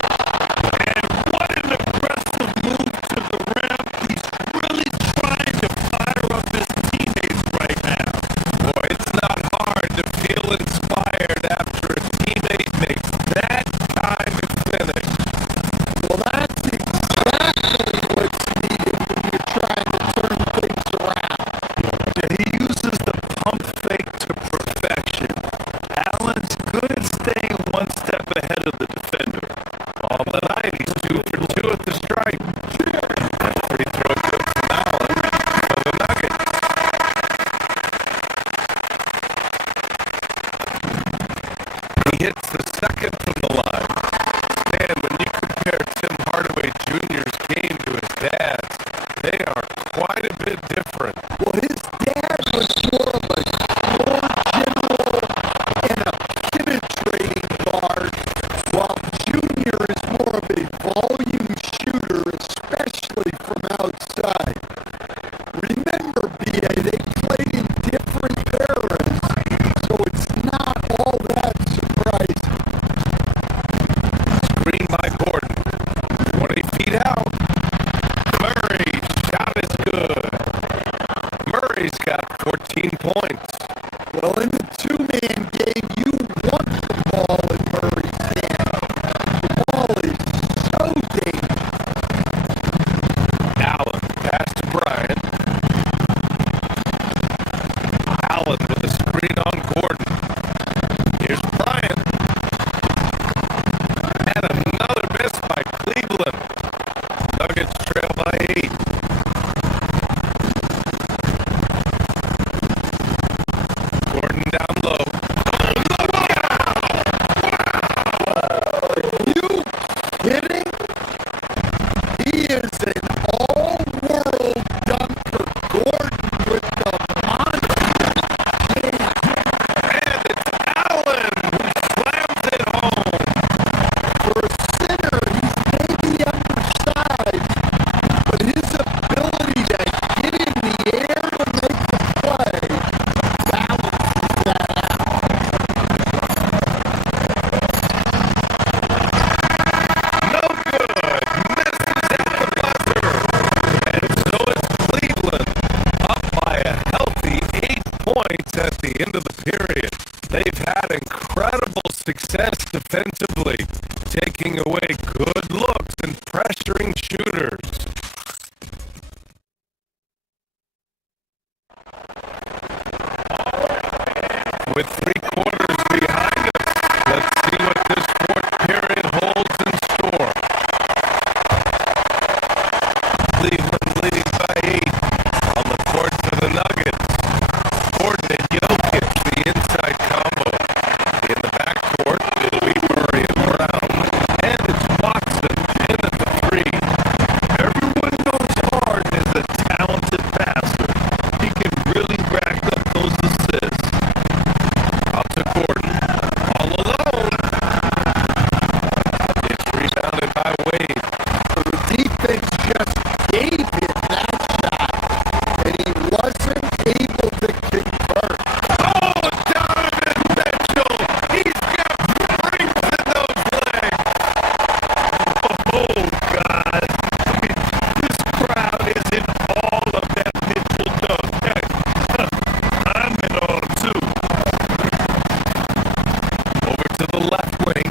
And what an aggressive move to the rim. He's really trying to fire up his teammates right now. Boy, it's not hard to feel inspired after a teammate makes that kind of finish. Well, that's exactly what's needed when you're trying to turn things around. He uses the pump fake to perfection. Allen's good at staying one step ahead of the defender. On the night, he's 2 for 2 at the stripe. That free throw good from Allen for the Nuggets. He hits the second from the line. Man, when you compare Tim Hardaway Jr.'s game to his dad's, they are quite a bit different. Well, his dad was more of a floor general and a penetrating guard, while Junior is more of a volume shooter, especially from outside. Remember, B.A., they played in different eras, so it's not all that surprising. Screen by Gordon. 20 feet out. Murray's shot is good. Murray's got 14 points. Well, in the two-man game, you want the ball in Murray's hand. The ball is so dangerous. Allen, pass to Bryant. Allen with a screen on Gordon. Here's Bryant. And another miss by Cleveland. Nuggets trail by 8. Gordon down low. Are you kidding? He is an all-world success defensively, taking away good looks and pressuring shooters. With 3 quarters behind us, let's see what this fourth period holds in store. Cleveland leading by 8 on the court for the Nuggets. Gordon and Jokic, the inside combo. In the backcourt, it'll be Murray and Brown. And it's Watson in at the 3. Everyone knows Harden is a talented passer. He can really rack up those assists. Out to Gordon, all alone. It's rebounded by Wade. The defense just gave him that shot, and he wasn't able to convert. Oh, Donovan Mitchell! He's got springs in those legs! Oh, God! This crowd is in all of that Mitchell does. I'm in all, too. Over to the left wing.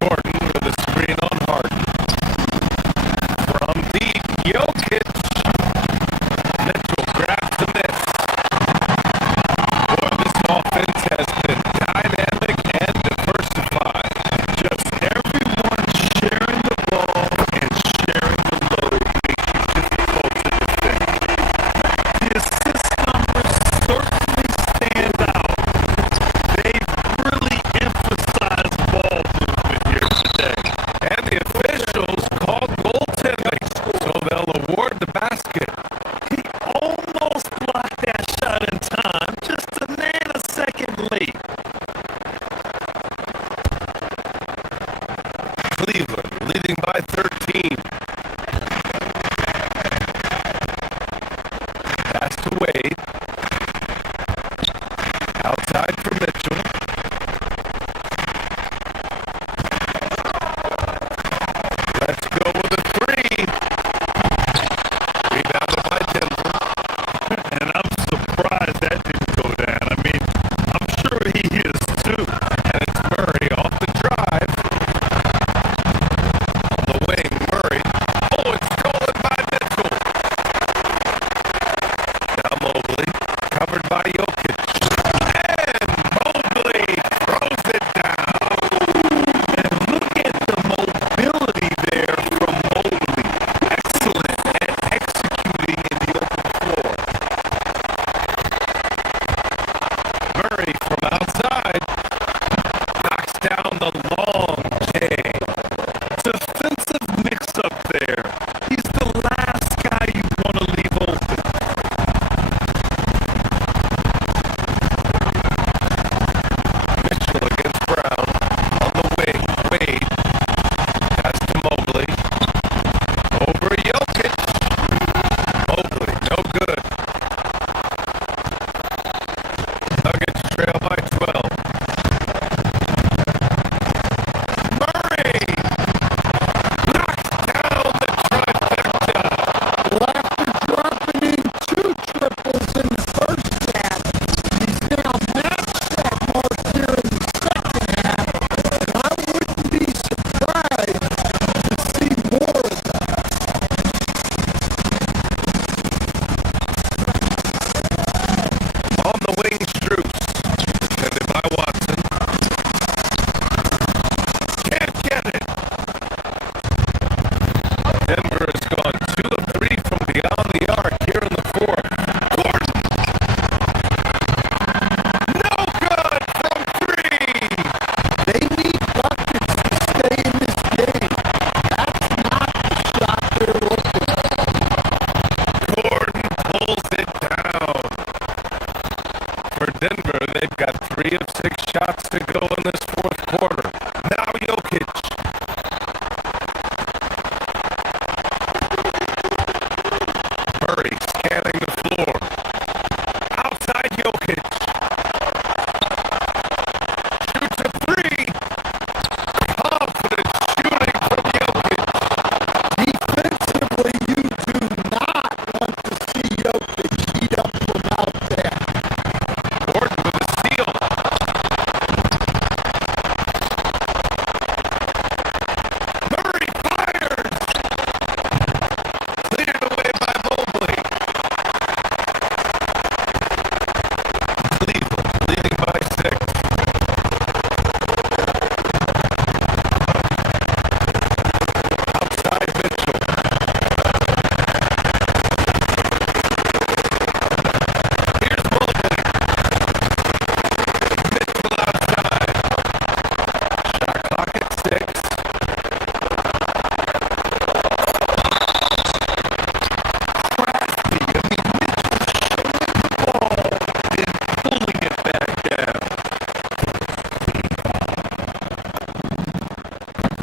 Gordon with a screen on Harden. From deep, Jokic. Mitchell grabs the miss. Boy, this offense has been dynamic and diversified. Just everyone sharing the ball and sharing the load makes it difficult to defend. The assist numbers certainly stand out. They've really emphasized ball movement here today. And the officials called goaltending, so they'll award the basket. He almost blocked that shot in time, just a nanosecond late. Cleveland leading by 13. Pass to Wade. Outside for Mitchell. Let's go with a 3. Rebounded by Denver. And I'm surprised that didn't go down. I mean, I'm sure he is too. And it's Murray off the drive. On the wing, Murray. Oh, it's stolen by Mitchell. Now Mobley, covered by Jokic. And Mobley throws it down. And look at the mobility there from Mobley. Excellent at executing in the open floor. Murray from outside knocks down the long J. Defensive mix-up there. He's the last guy you want to leave open. Mitchell against Brown. On the wing, Wade. Pass to Mobley. Over Jokic. Mobley, no good. Nuggets trail by 12.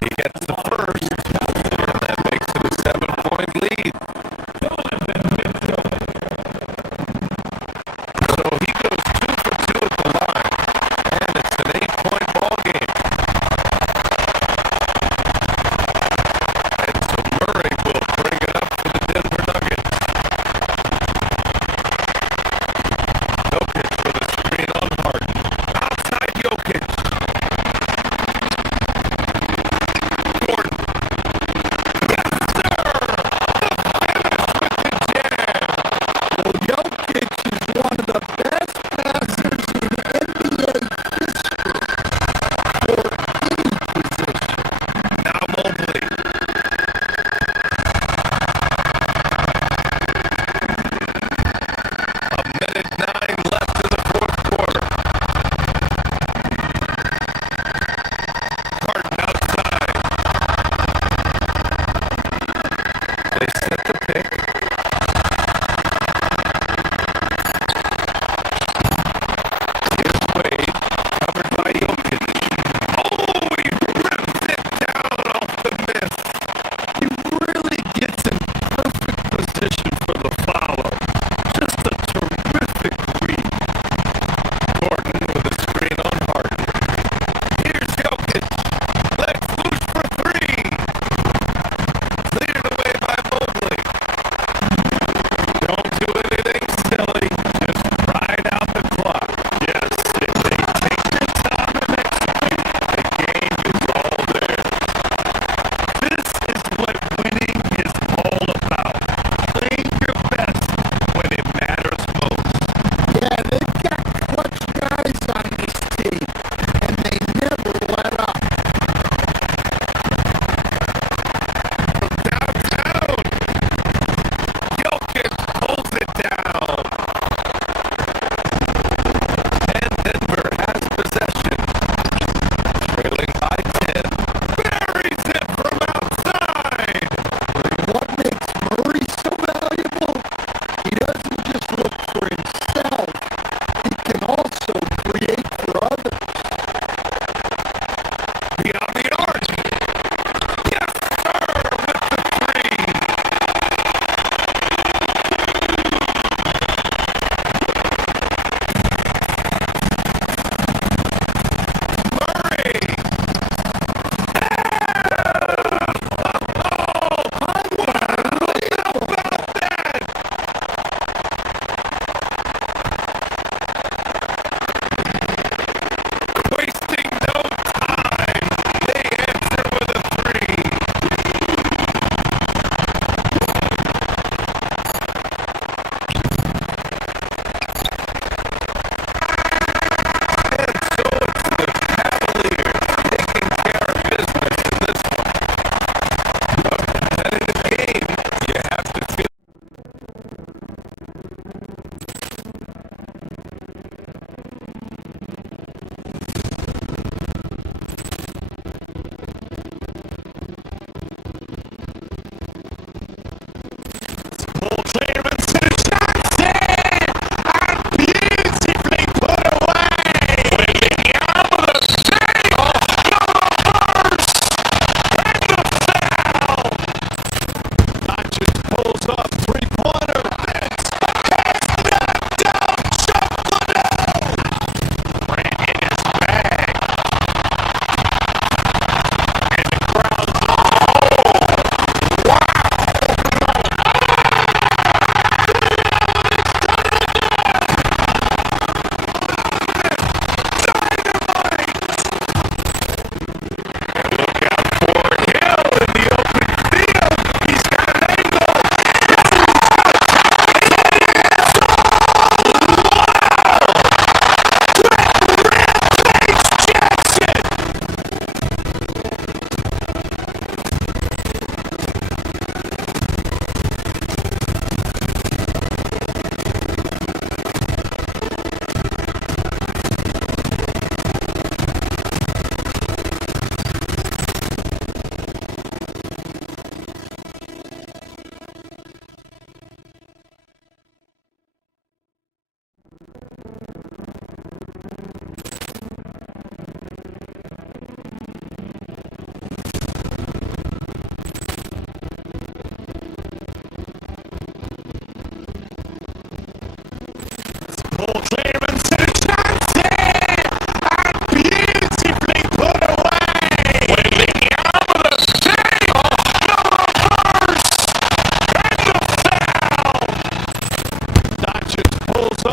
He gets the first, and that makes it a 7-point lead. So he goes 2 for 2 at the line, and it's an 8-point ball game. And so Murray will bring it up for the Denver Nuggets. Jokic with a screen on Harden. Outside Jokic.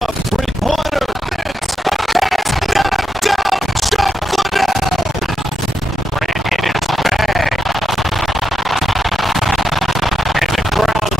up, three-pointer. Knocked out, Chuck Liddell. Ran in his bag. And the crowd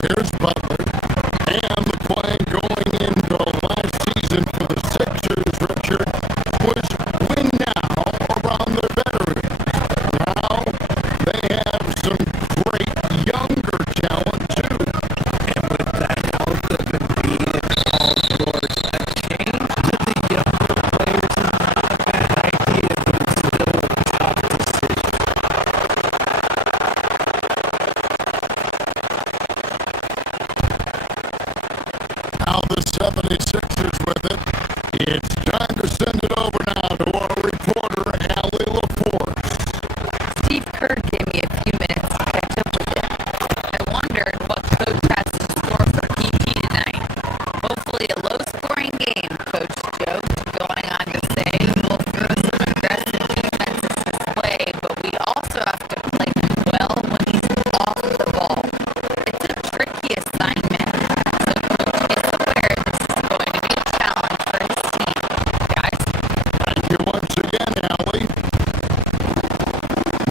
Here's Butler. And the play going into last season for the 76ers with it. It's time to send it over now to our reporter, Allie LaForce. Steve Kerr gave me a few minutes to catch up with him. I wondered what Coach has in store for PG tonight. Hopefully a low-scoring game, Coach joked, going on to say we'll throw some aggressive defensive display, but we also have to play well when he's off the ball. It's a tricky assignment, so Coach is aware this is going to be a challenge for his team. Guys, Thank you once again, Allie.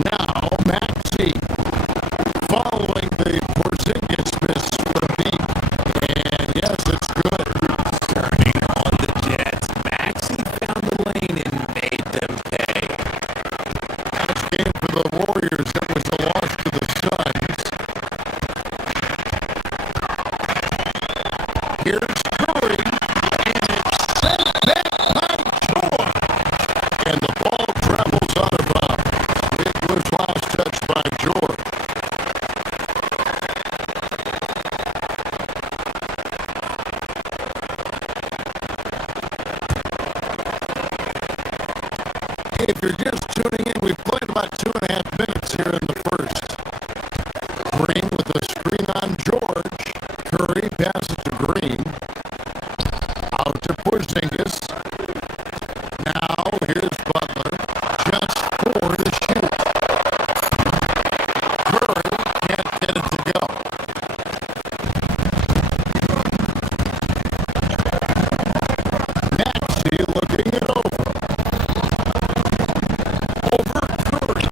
Now, Maxey, following the Porzingis miss from deep. And yes, it's good. Turning on the Jets, Maxey found the lane and made them pay. Last game for the Warriors, it was a loss to the Suns. Here's Curry, and it's sent back by George. And the ball travels out of bounds. It was last touched by George. If you're just tuning in, we've played about 2.5 minutes here in the first. Green with a screen on George. Curry passes to Green. Out to Porzingis. Now here's Butler. Just 4 to shoot. Curry can't get it to go. Maxey looking it over. Over Curry.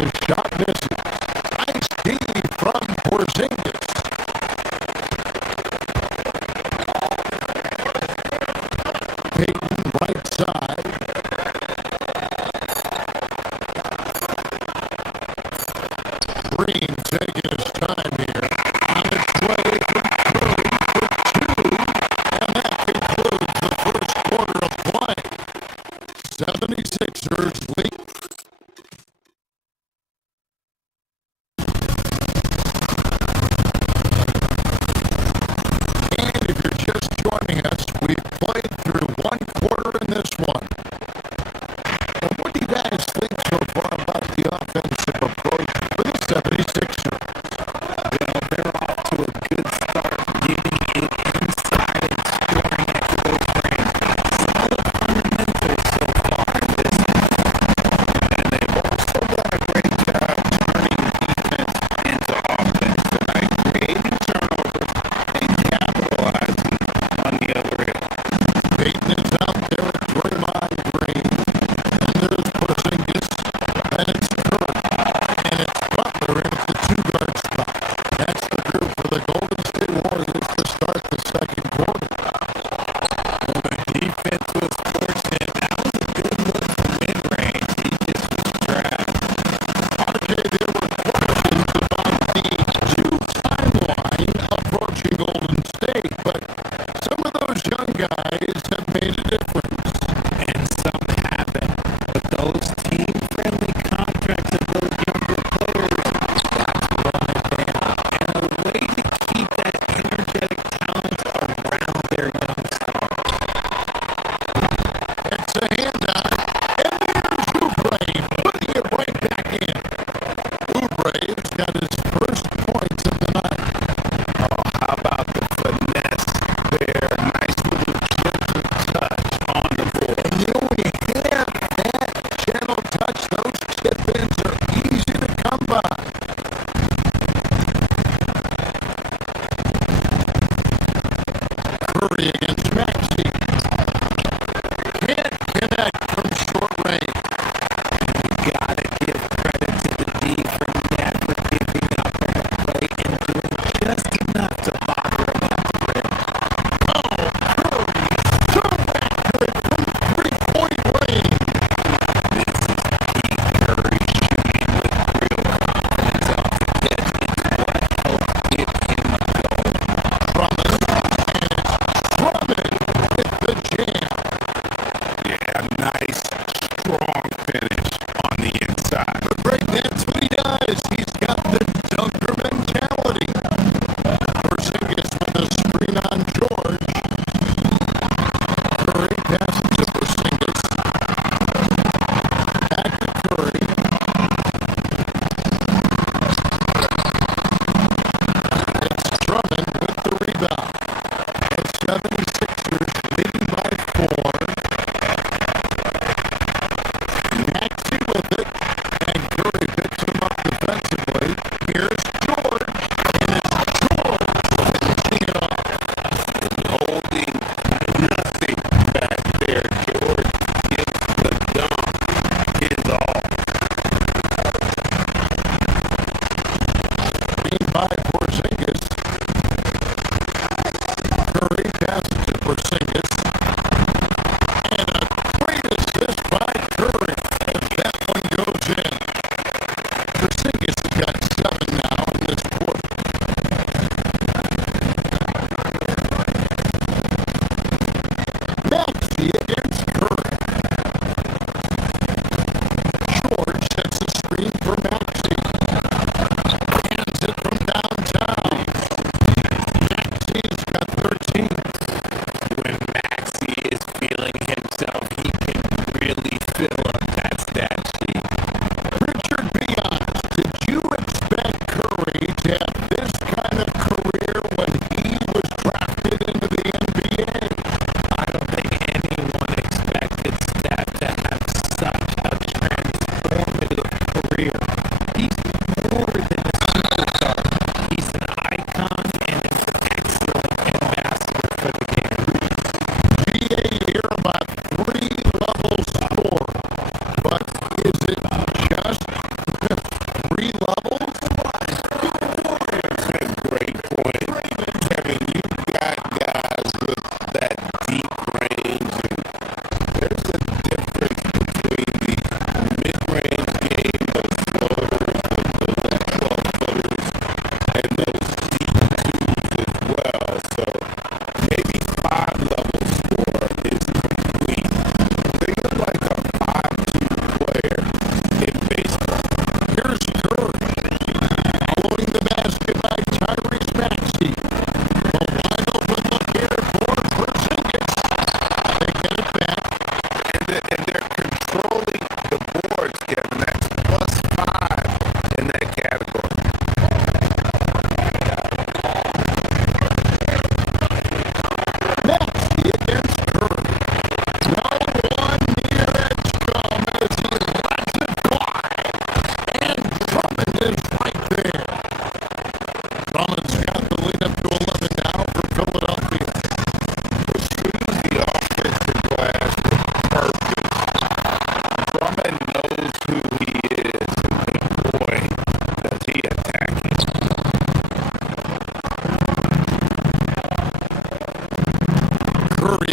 The shot misses. Nice D from Porzingis. Payton right side. Green taking his time here. On its way from Curry for two. And that concludes the first quarter of play. 76ers lead. And if you're just joining us, we've played through one quarter in this one. And what do you guys think so far about the offensive approach for the 76ers? Well, they're off to a good start, getting it inside and scoring at close range. Solid fundamentals so far in this one. And they've also done a great job turning defense into offense tonight, creating turnovers and capitalizing on the other end. Payton is out there with Draymond Green. And there's Porzingis. And it's Curry. And it's Butler in at the two-guard spot. That's the group for the Golden State Warriors to start the second quarter. Well, the defense was fortunate. That was a good look from mid-range. He just was trapped. Okay, there were questions about the two timeline approaching Golden State, but some of those young guys have made a difference. And some haven't. But those team-friendly contracts of those younger players, that's what I'm advantage. And a way to keep that energetic talent around their young stars. It's a handout, and there's Oubre putting it right back in. Oubre's got his first points of the night. Oh, how about the finesse there? Nice little gentle touch on the board. And you know, when you have that gentle touch, those chip-ins are easy to come by. Curry against Maxey. Can't connect from short range. You gotta give credit to the D for never giving up on the play and doing just enough to bother him at the rim. Curry, so accurate from three-point range. This is Pete Curry shooting with real confidence off the catch. It's what helped get him going. Drummond, and it's Drummond with the jam. Yeah, nice, strong finish on the inside. But right, that's what he does. He's got the dunker mentality. Porzingis with a screen on George. Curry passes to Porzingis. Back to Curry. It's Drummond with the rebound. The 76ers leading by 4. Maxey with it, and Curry picks him up defensively. Here's George, and it's George finishing it off. Holding nothing back there. George gets the dunk. His all. Being by Porzingis. Curry passes to Porzingis. And a great assist by Curry as that one goes in. Porzingis has got 7 now in this quarter. Maxey against Curry. George sets a screen for Maxey. Hands it from downtown. Maxey's got 13. When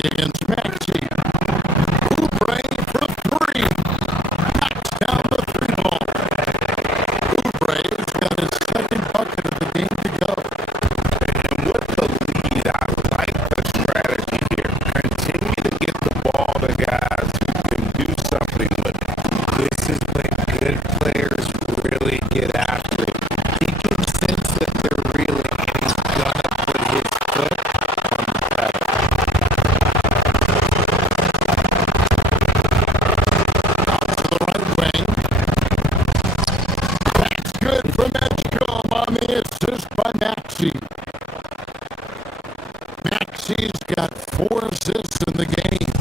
against Maxey. Oubre for three. Knocks down the three ball. Oubre's got his second bucket of the game to go. And with the lead, I like the strategy here. Continue to get the ball to guys who can do something with it. This is when good players really get after it. He can sense that they're reeling, and he's gonna put his foot on the pedal. Out to the right wing. That's good from Edgecombe on the assist by Maxey. Maxey's got 4 assists in the game.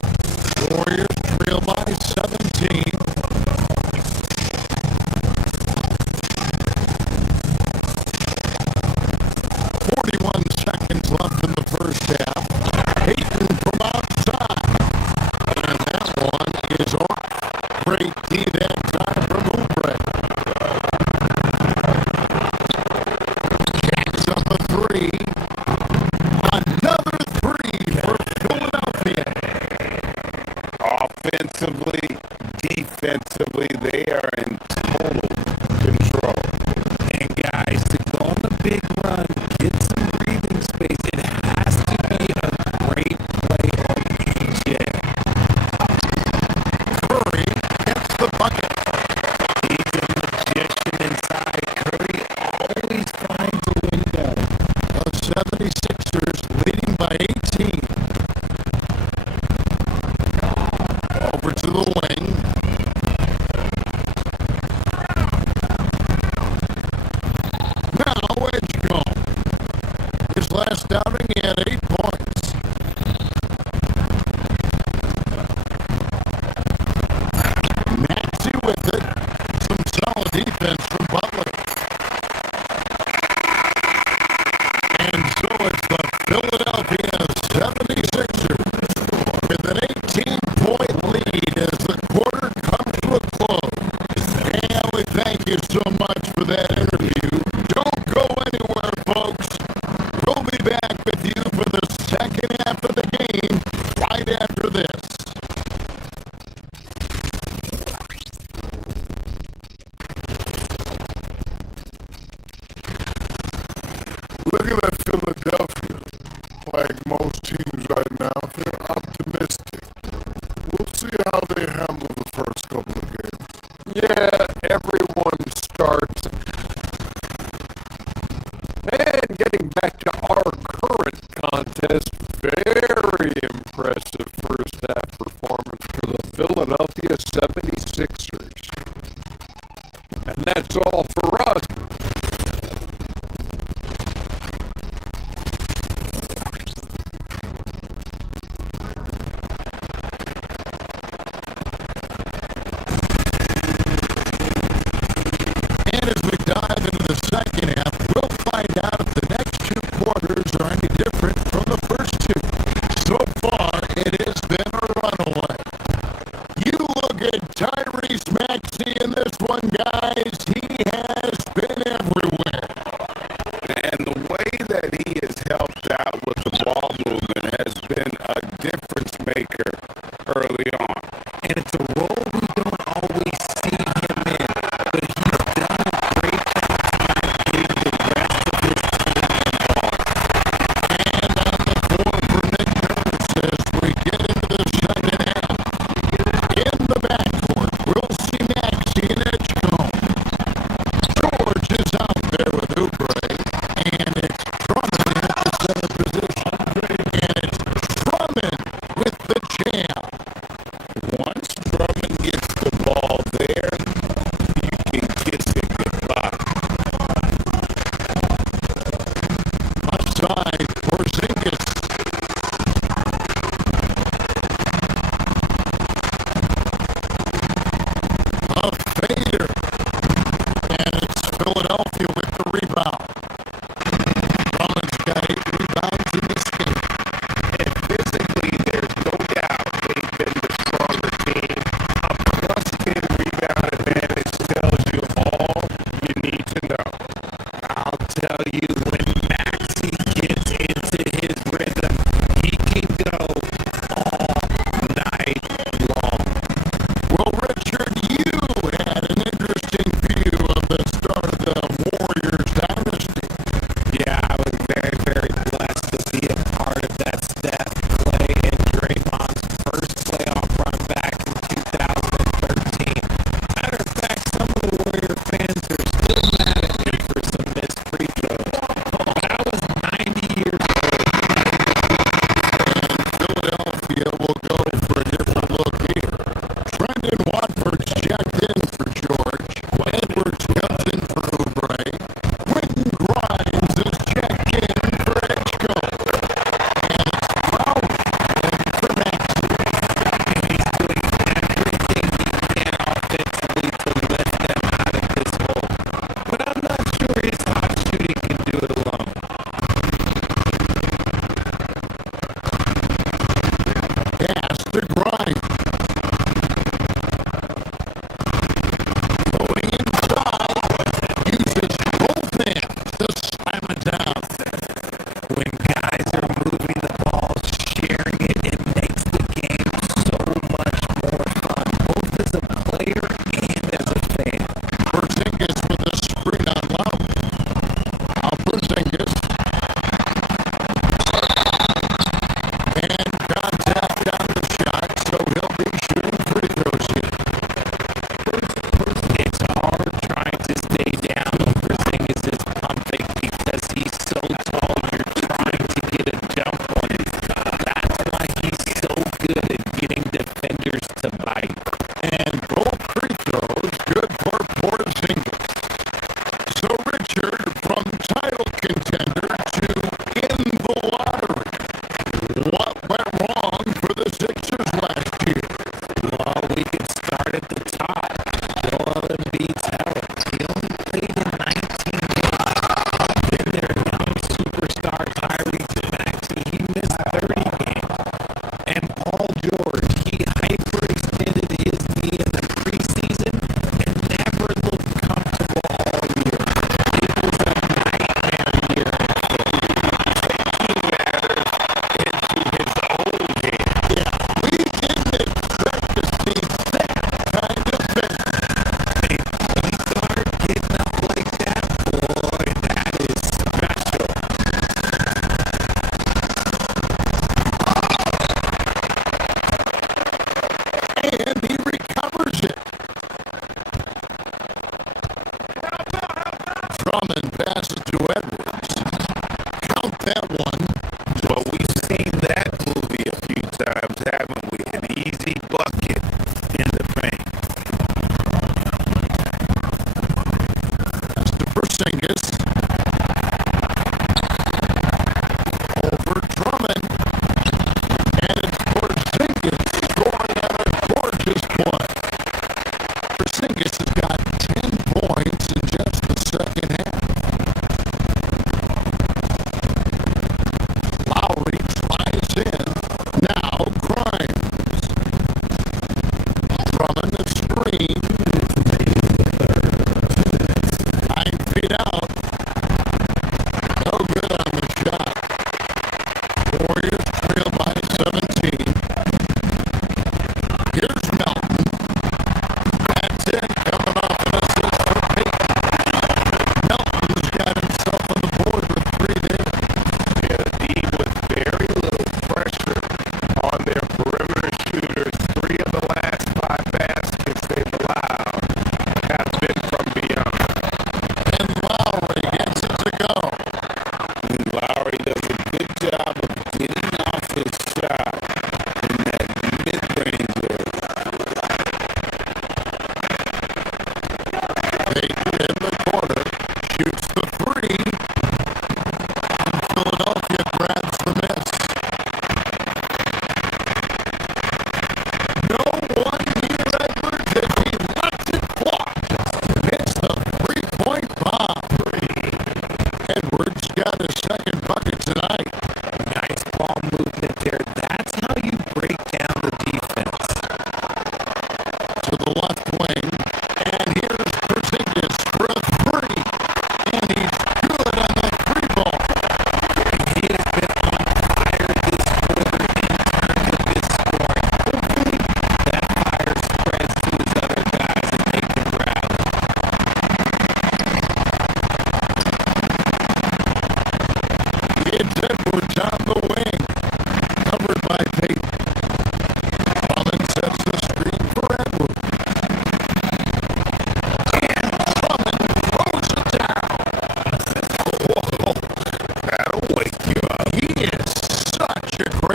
Warriors trail by 17. 41 seconds left in the first half. Payton from outside. And that one is off. Great D that time from Oubre. Jacks up a three. Another three for Philadelphia. Offensively, defensively, they are in total control. And guys, to go on a big run, get some breathing space, it has to be a great play on EJ. Curry gets the bucket. He's a magician inside. Curry always finds a window. The 76ers leading by 18. Over to the wing.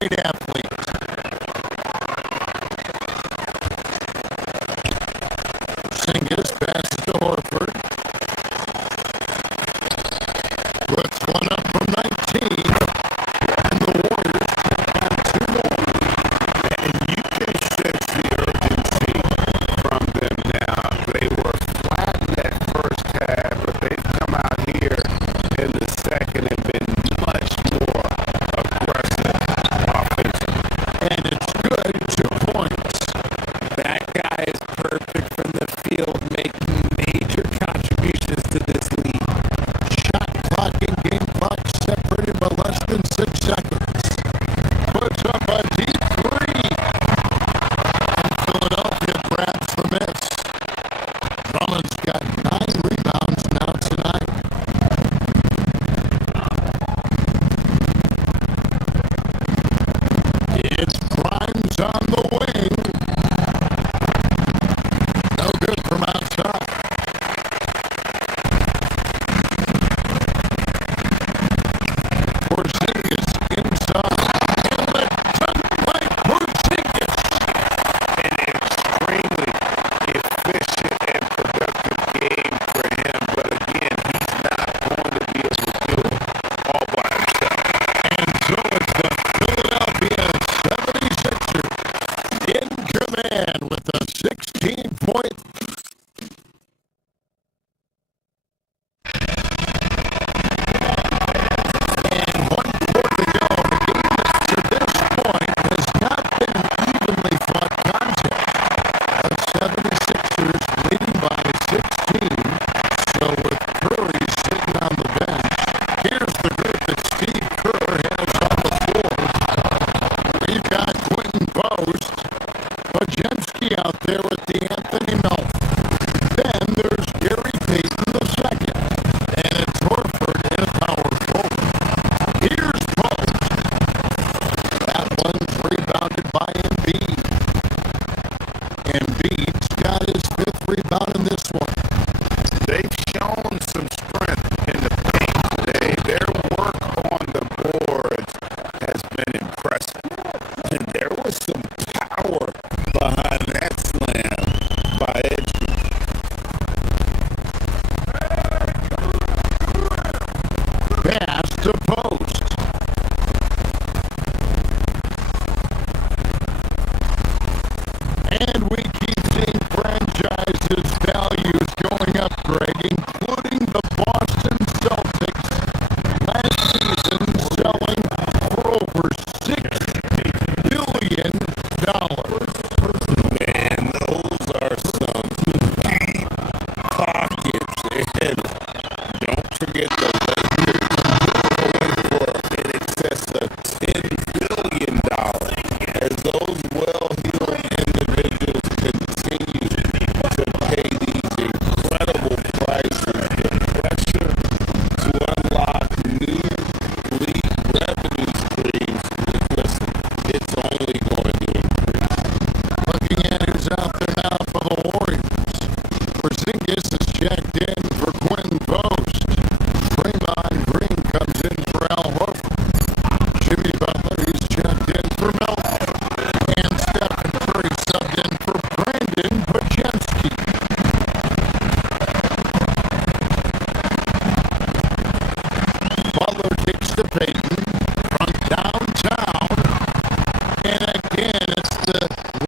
great athlete. Porzingis passes to Horford. Puts one up from 19. And the Warriors have 2 more. And you can sense the urgency from them now. They were flat in that first half, but they've come out here in the second and been much more aggressive offensively. And it's good, 2 points. That guy is perfect from the field, making major contributions to this league. Shot clock and game clock separated by less than 6 seconds. Puts up a deep 3. And Philadelphia grabs the miss. Drummond's got 9 rebounds now tonight. It's Grimes on the wing. No good from outside. Porzingis inside. And the dunk by Porzingis. An extremely efficient and productive game for him, but again, he's not going to be able to do it all by himself. And so it's the Philadelphia 76ers in command with a 16-point. And 1 quarter to go. The game to this point has not been an evenly fought contest. The 76ers leading by 16. So with Curry sitting on the bench, here's the group that Steve Kerr has on the floor. We've got Quentin Post, Wojciechowski out there with D'Anthony Melton. Then there's Gary Payton II. And it's Horford in a power forward. Here's Post. That one's rebounded by Embiid. Embiid's got his 5th rebound in this one. They've shown some strength in the paint today. Their work on the boards has been impressive. And there was some power behind that slam by Edgeman. Pass to Post. And we keep seeing franchises' values going up, Greg, including the Boston Celtics last season selling for over $6 billion. Man, those are some deep pockets. And don't forget the Lakers going for in excess of $10 billion as those well-heeled individuals continue to pay these incredible prices. The pressure to unlock new league revenue streams, listen, it's only going to increase. Looking at who's out there now for the Warriors. Porzingis is checked in for Quentin Post. Draymond Green comes in for Al Horford. Jimmy Butler is checked in for Melton. And Stephen Curry subbed in for Brandon Wojciechowski. Butler kicks to Payton from downtown. And again, it's the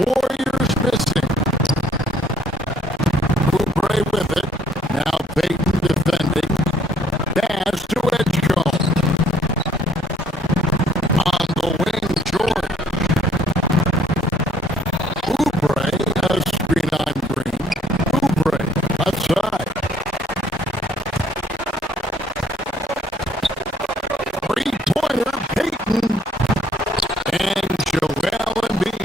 Warriors missing. Oubre with it. Now Payton defending. Pass to Edgecombe. On the wing, Jordan. Oubre, a screen on Green. Oubre, outside. Three-pointer, Payton. And Joel Embiid.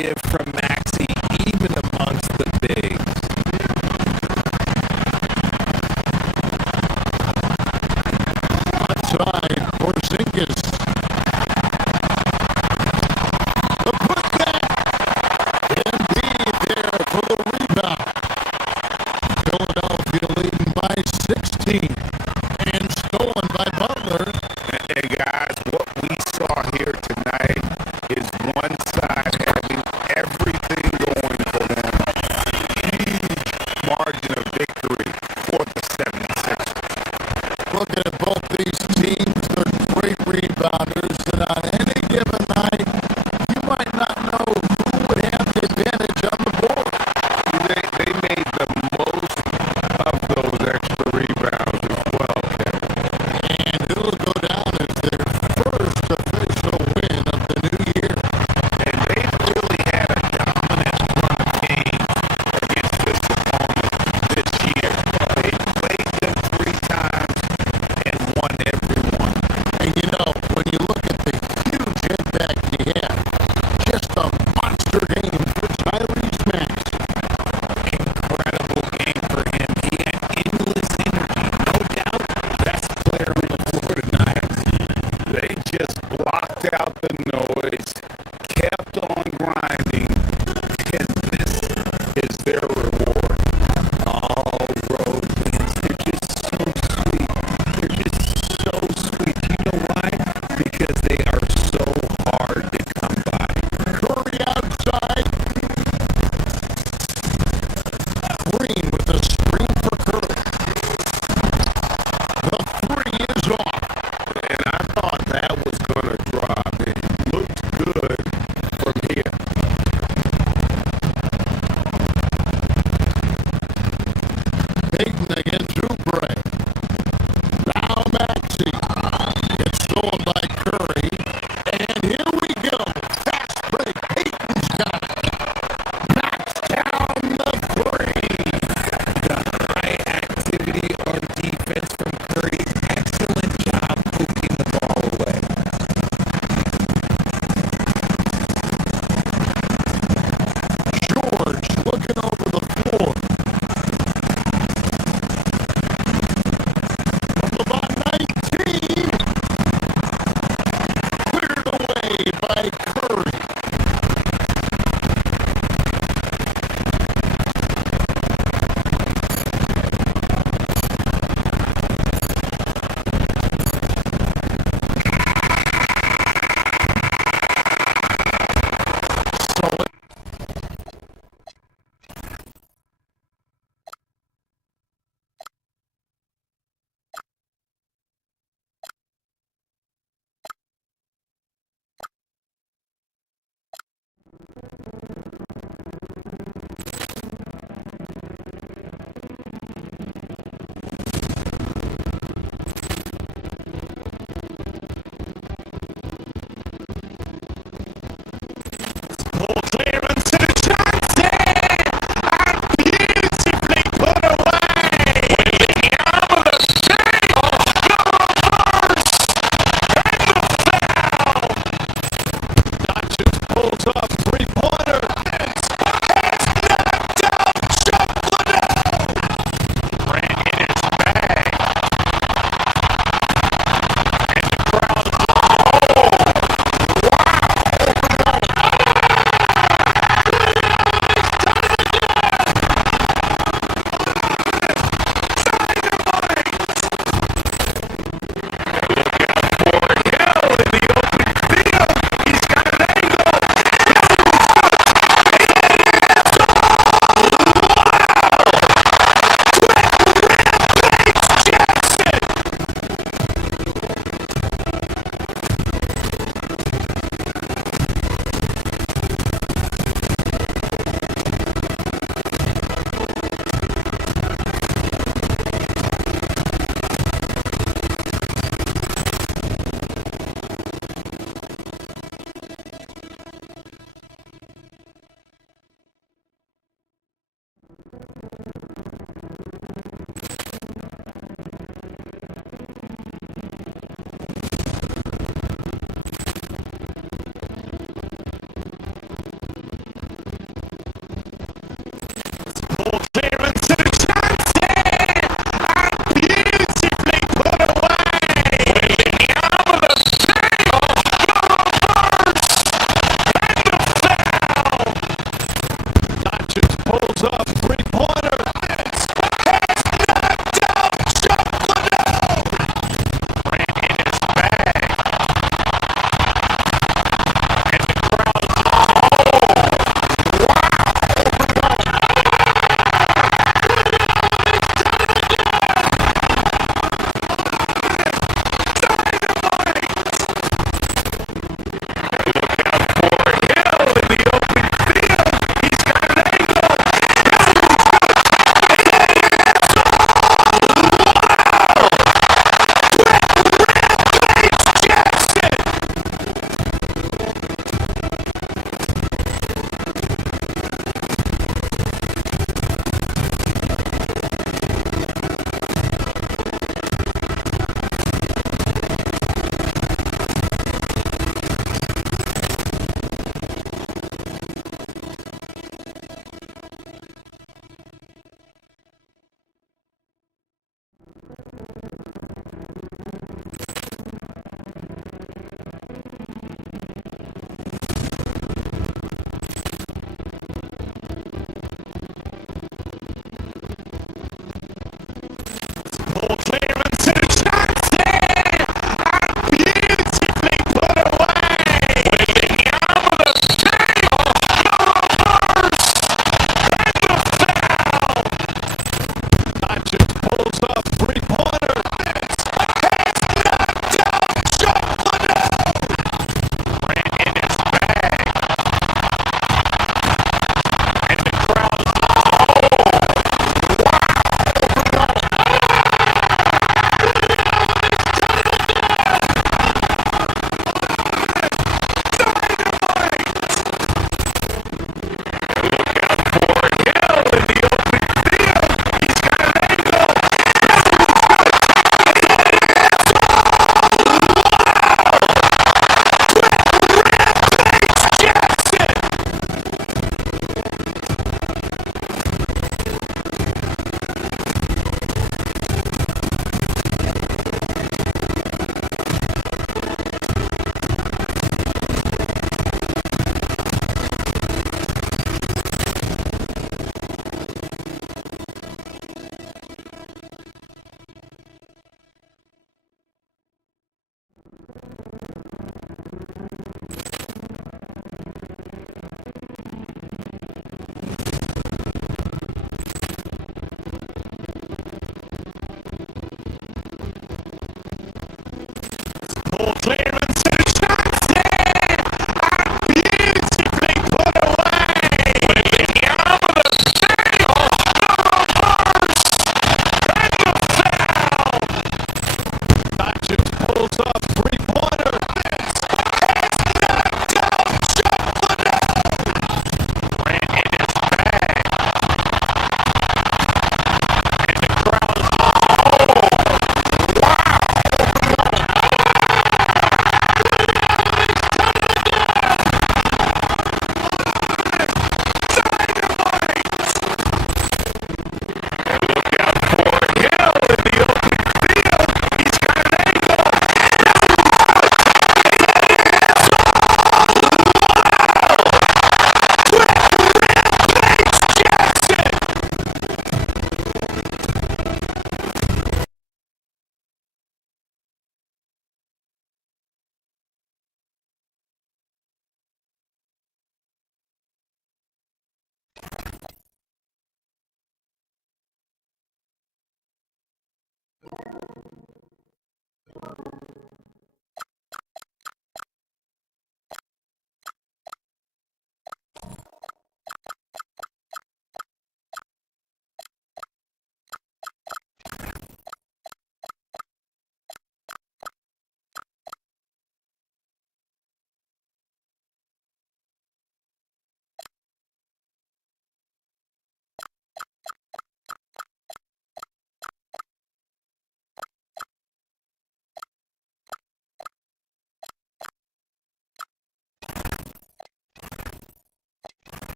give from Maxey, even amongst the bigs. Outside, Porzingis. The putback. Indeed there for the rebound. Philadelphia leading by 16 and stolen by Butler. And guys, what we saw here tonight is one side having everything going for them. Huge margin of victory for the 76ers. Looking at both these teams, they're great rebounders, and on any given night, you might not know who would have the advantage on the board. They made the most of those extra rebounds as well, Kevin. And it'll go down as their first official win of the new year. And they really had a dominant run of games against this opponent this year. They played them 3 times and won every one. And you know, when you look at the huge impact he had, just a monster game for Tyrese Maxey. Incredible game for him. He had endless energy. No doubt, best player on the floor tonight. They just blocked out the noise, kept on grinding, and this is their reward. All road wins. They're just so sweet. They're just so sweet. You know why? Because they are so hard to come by. Curry outside. Green with a screen for Curry. The three is off. And I thought that was going to drop. It looked good from here. Payton against Oubre. Now Maxey. It's stolen by Curry. And here we go. Fast break. Payton's got it. Knocks down the three. The high activity on defense from Curry. Excellent job poking the ball away. George looking over the floor. From about 19. Cleared away by Curry.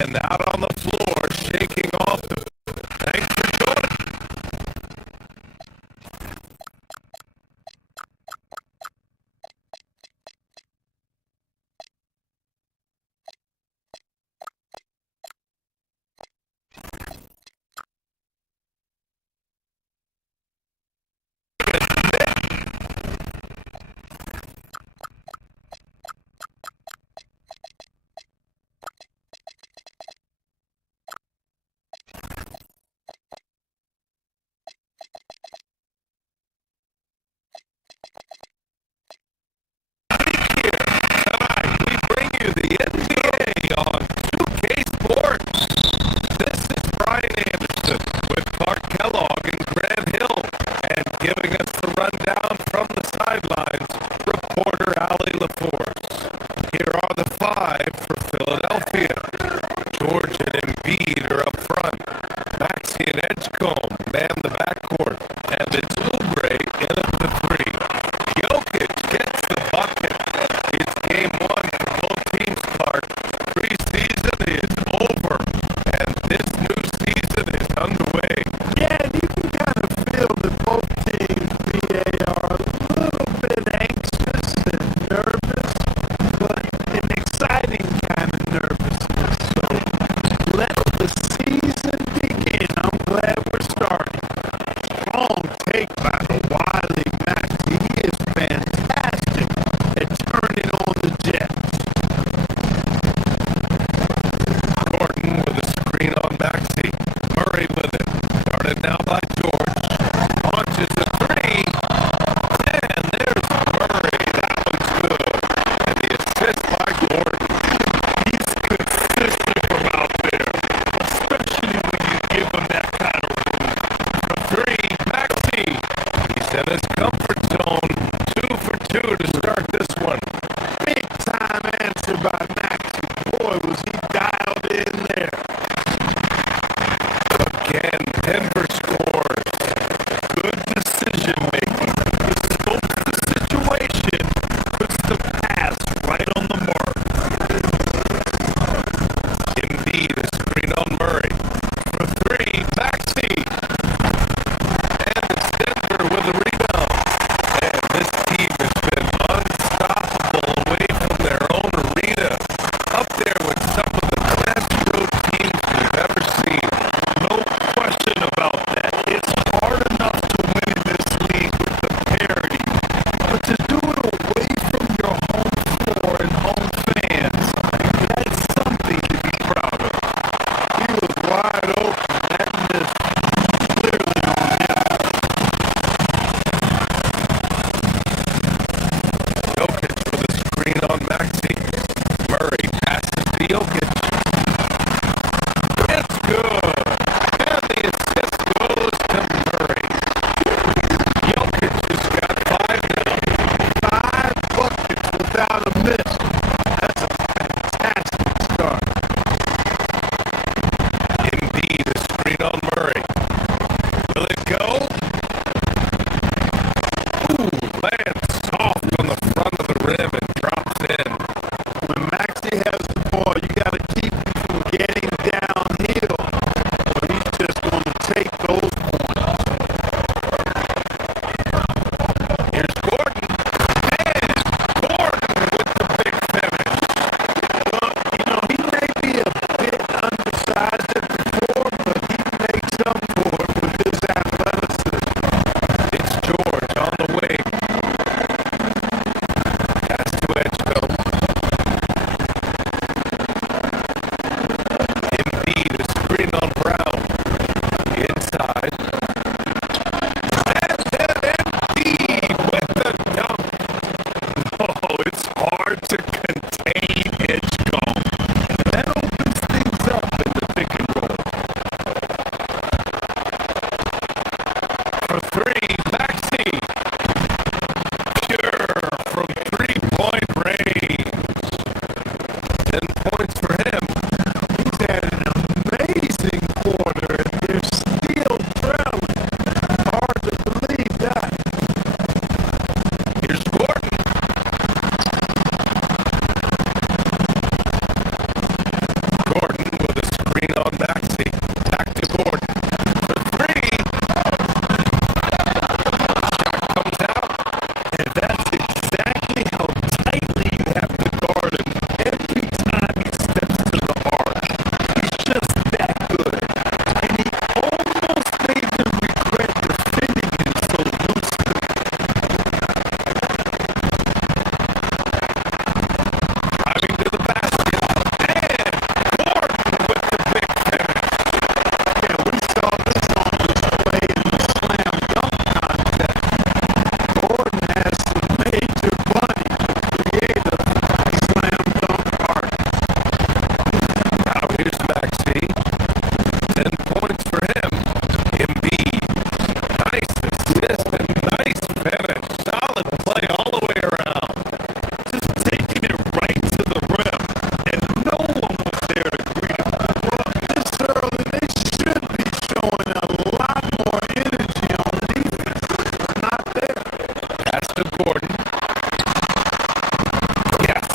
And out on the floor, shaking off the... Thanks for joining. Tonight, we bring you the NBA on 2K Sports. This is Brian Anderson with Clark Kellogg and Grant Hill. And giving us the rundown from the sidelines, reporter Allie LaForce. Here are the five for Philadelphia. George and Embiid are up front. Maxey and Edgecombe man the backcourt. And it's Oubre in at the three. Jokic gets the bucket. It's game one for both teams, Clark. take those points. Here's Gordon. And Gordon with the big finish. Well, he may be a bit undersized at the core, but he makes up for it with his athleticism. It's George on the wing. Pass to Edgeville. Embiid is screen on Brown. Inside. And then Embiid with the dunk. Oh, it's hard to contain Edgecombe. That opens things up in the pick and roll. For three, Maxey. Pure from three-point range. 10 points for him. He's had an amazing quarter, and they're still trailing. Hard to believe that. Here's Gordon. Gordon with a screen on Maxey. Back to Gordon. For three. Shot comes out. And that's exactly how tightly you have to guard him every time he steps to the arc. He's just that good. And he almost made them regret defending him so loosely. Driving to the basket. And Gordon with the big finish. Yeah, we saw this on display in the slam dunk contest. Gordon has some major money to create a slam dunk arc. Now here's Maxey. 10 points for him. Embiid. Nice assist and nice finish. Solid play all the way around. Just taking it right to the rim. And no one was there to greet him. Well, this early, they should be showing a lot more energy on defense. It's not there. Pass to Gordon. Yes.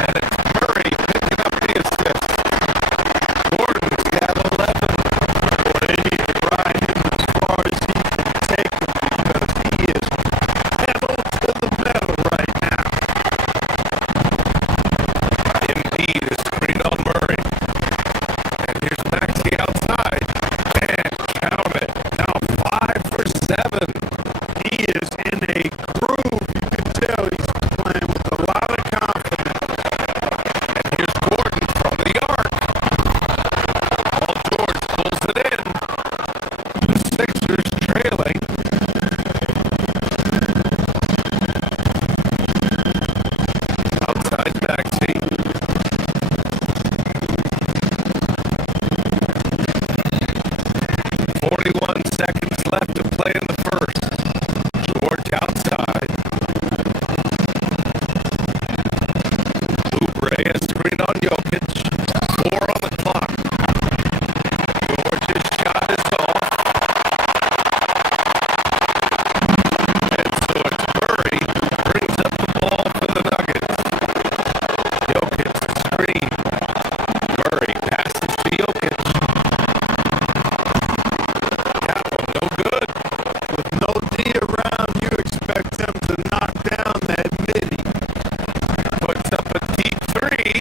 And it's Murray picking up the assist. Gordon's got 11. Boy, they need to ride him as far as he can take him because he is pedal to the metal right now. Embiid is screened on Murray. And here's Maxey outside. And count it. Now 5 for 7. He is in a groove. You can tell he's playing with a lot of confidence. And here's Gordon from the arc. Paul George pulls it in. The Sixers trailing. Outside Maxey. 41 seconds left to play in the first. George outside. Oubre has screen on Jokic. 4 on the clock. George's shot is off. And so it's Murray who brings up the ball for the Nuggets. Jokic screen. Murray passes to Jokic. That one no good. With no D around, you expect him to knock down that midi. Puts up a deep three.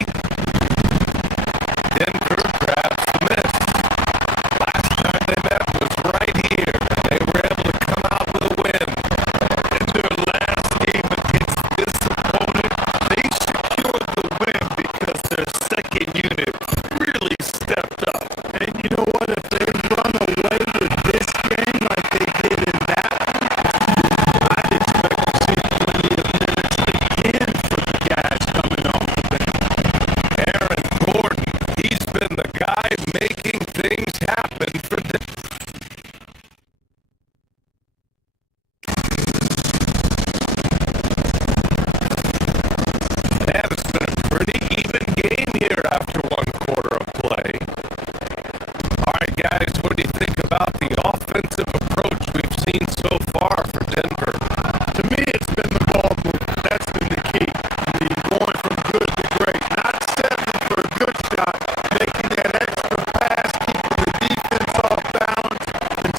Denver grabs the miss. Last time they met was right here, and they were able to come out with a win. In their last game against this opponent, they secured the win because their second unit really stepped up. And you know what? If they run away with this game like they did in that one, I'd expect to see plenty of minutes again for the guys coming off the bench. Aaron Gordon, he's been the guy making things happen for them. Man, it's been a pretty even game here after one quarter of play. All right, guys, what do you think about the offensive approach we've seen so far for Denver? To me, it's been the ball movement. That's been the key. I mean, going from good to great. Not settling for a good shot, making that extra pass, keeping the defense off balance, and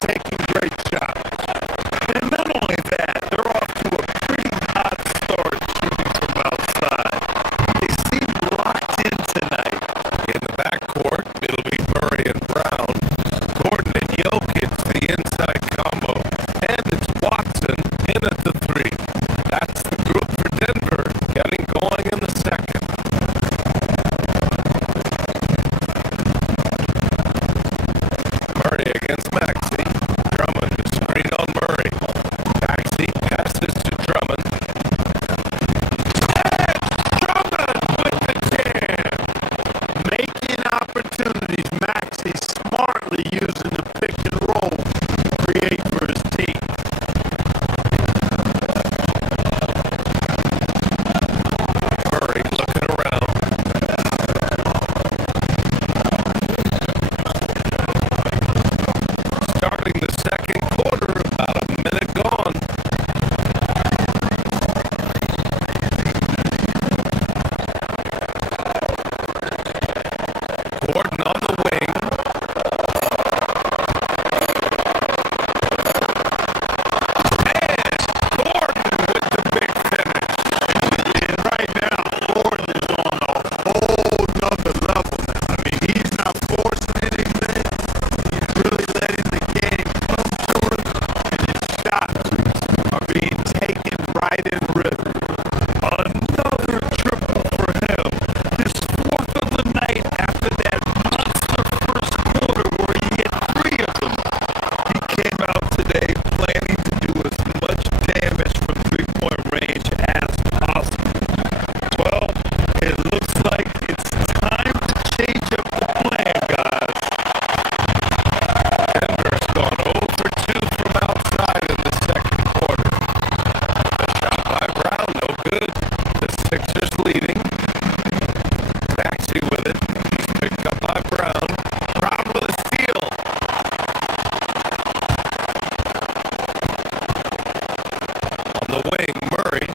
the wing, Murray,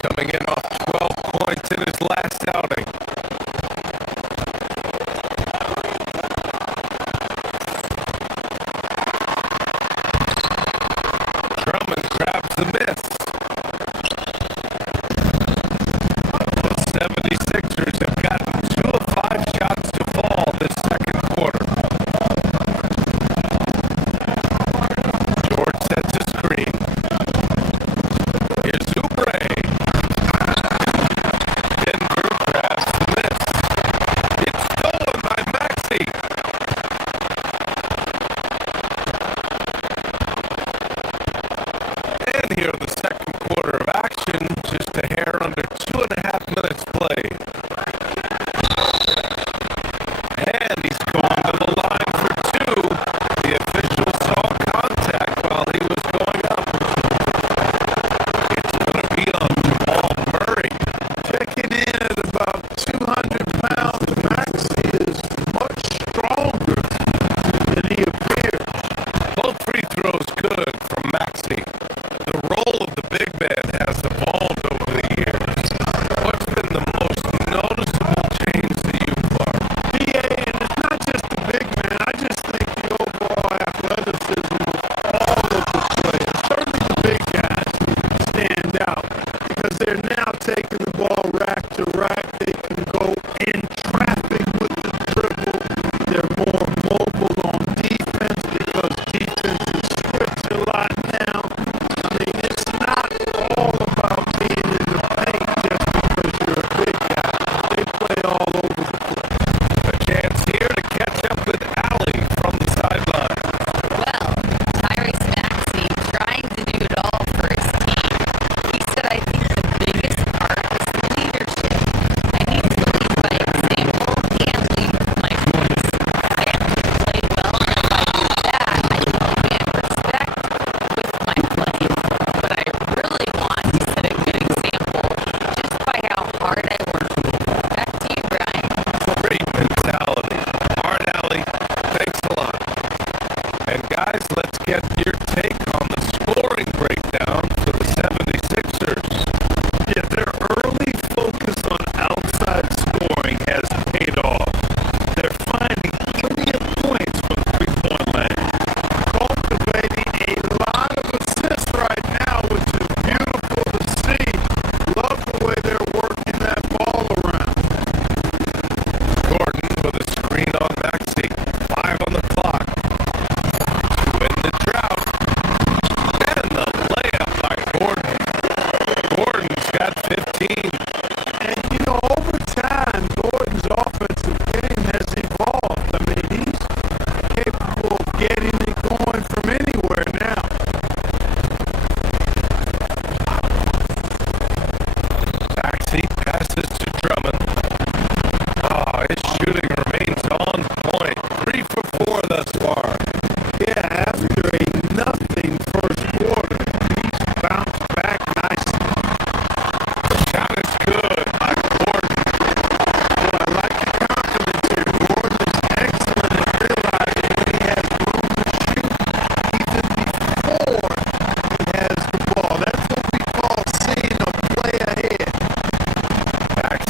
coming in off 12 points in his last outing. Drummond grabs the miss. The 76ers have gotten 2 of 5 shots to fall this second quarter. George sets a screen. Here's Oubre. Denver grabs the miss. It's stolen by Maxey. And here in the second quarter of action, just a hair under 2.5 minutes played. And he's going to the line for 2. The official saw contact while he was going up. It's going to be on Jamal Murray. Checking in at about 200 pounds, Maxey is much stronger than he appears. Both free throws good from Maxey. The role of the big man has evolved over the years. What's been the most noticeable change to you, Clark? PA, and it's not just the big man. I just think the overall athleticism of all of the players, certainly the big guys, stand out because they're now taking the ball rack to rack. They can go in traffic with the dribble. They're more mobile on defense because defense is switched a lot now. I mean, it's not all about being in the paint just because you're a big guy. They play all over the place. A chance here to catch up with Allie from the sideline. Well, Tyrese Maxey trying to do it all for his team. He said, I think the biggest part is leadership. I need to lead by example and lead with my voice. I have to play well, and if I do that, I can command respect with my play. But I really want to set a good example just by how hard I work. Back to you, Brian. Great mentality. Hard Allie, thanks a lot. And guys, let's get your take on the scoring breakdown for the 76ers. Yeah, their early focus on outside scoring has paid off. They're finding plenty of points from three-point land, cultivating a lot of assists right now, which is beautiful to see. Love the way they're working that ball around. Gordon with a screen on Maxey. 5 on the clock. To win the drought. And the layup by Gordon. Gordon's got 15. And, you know, over time, Gordon's offensive game has evolved. I mean, he's capable of getting it going from anywhere now. Maxey passes to Drummond. Oh, his shooting remains on point. 3 for 4 thus far. Yeah, after a nothing first quarter, he's bounced back nicely. The shot is good by Gordon. Well, I like the confidence here. Gordon is excellent at realizing when he has room to shoot, even before he has the ball. That's what we call seeing a play ahead. Back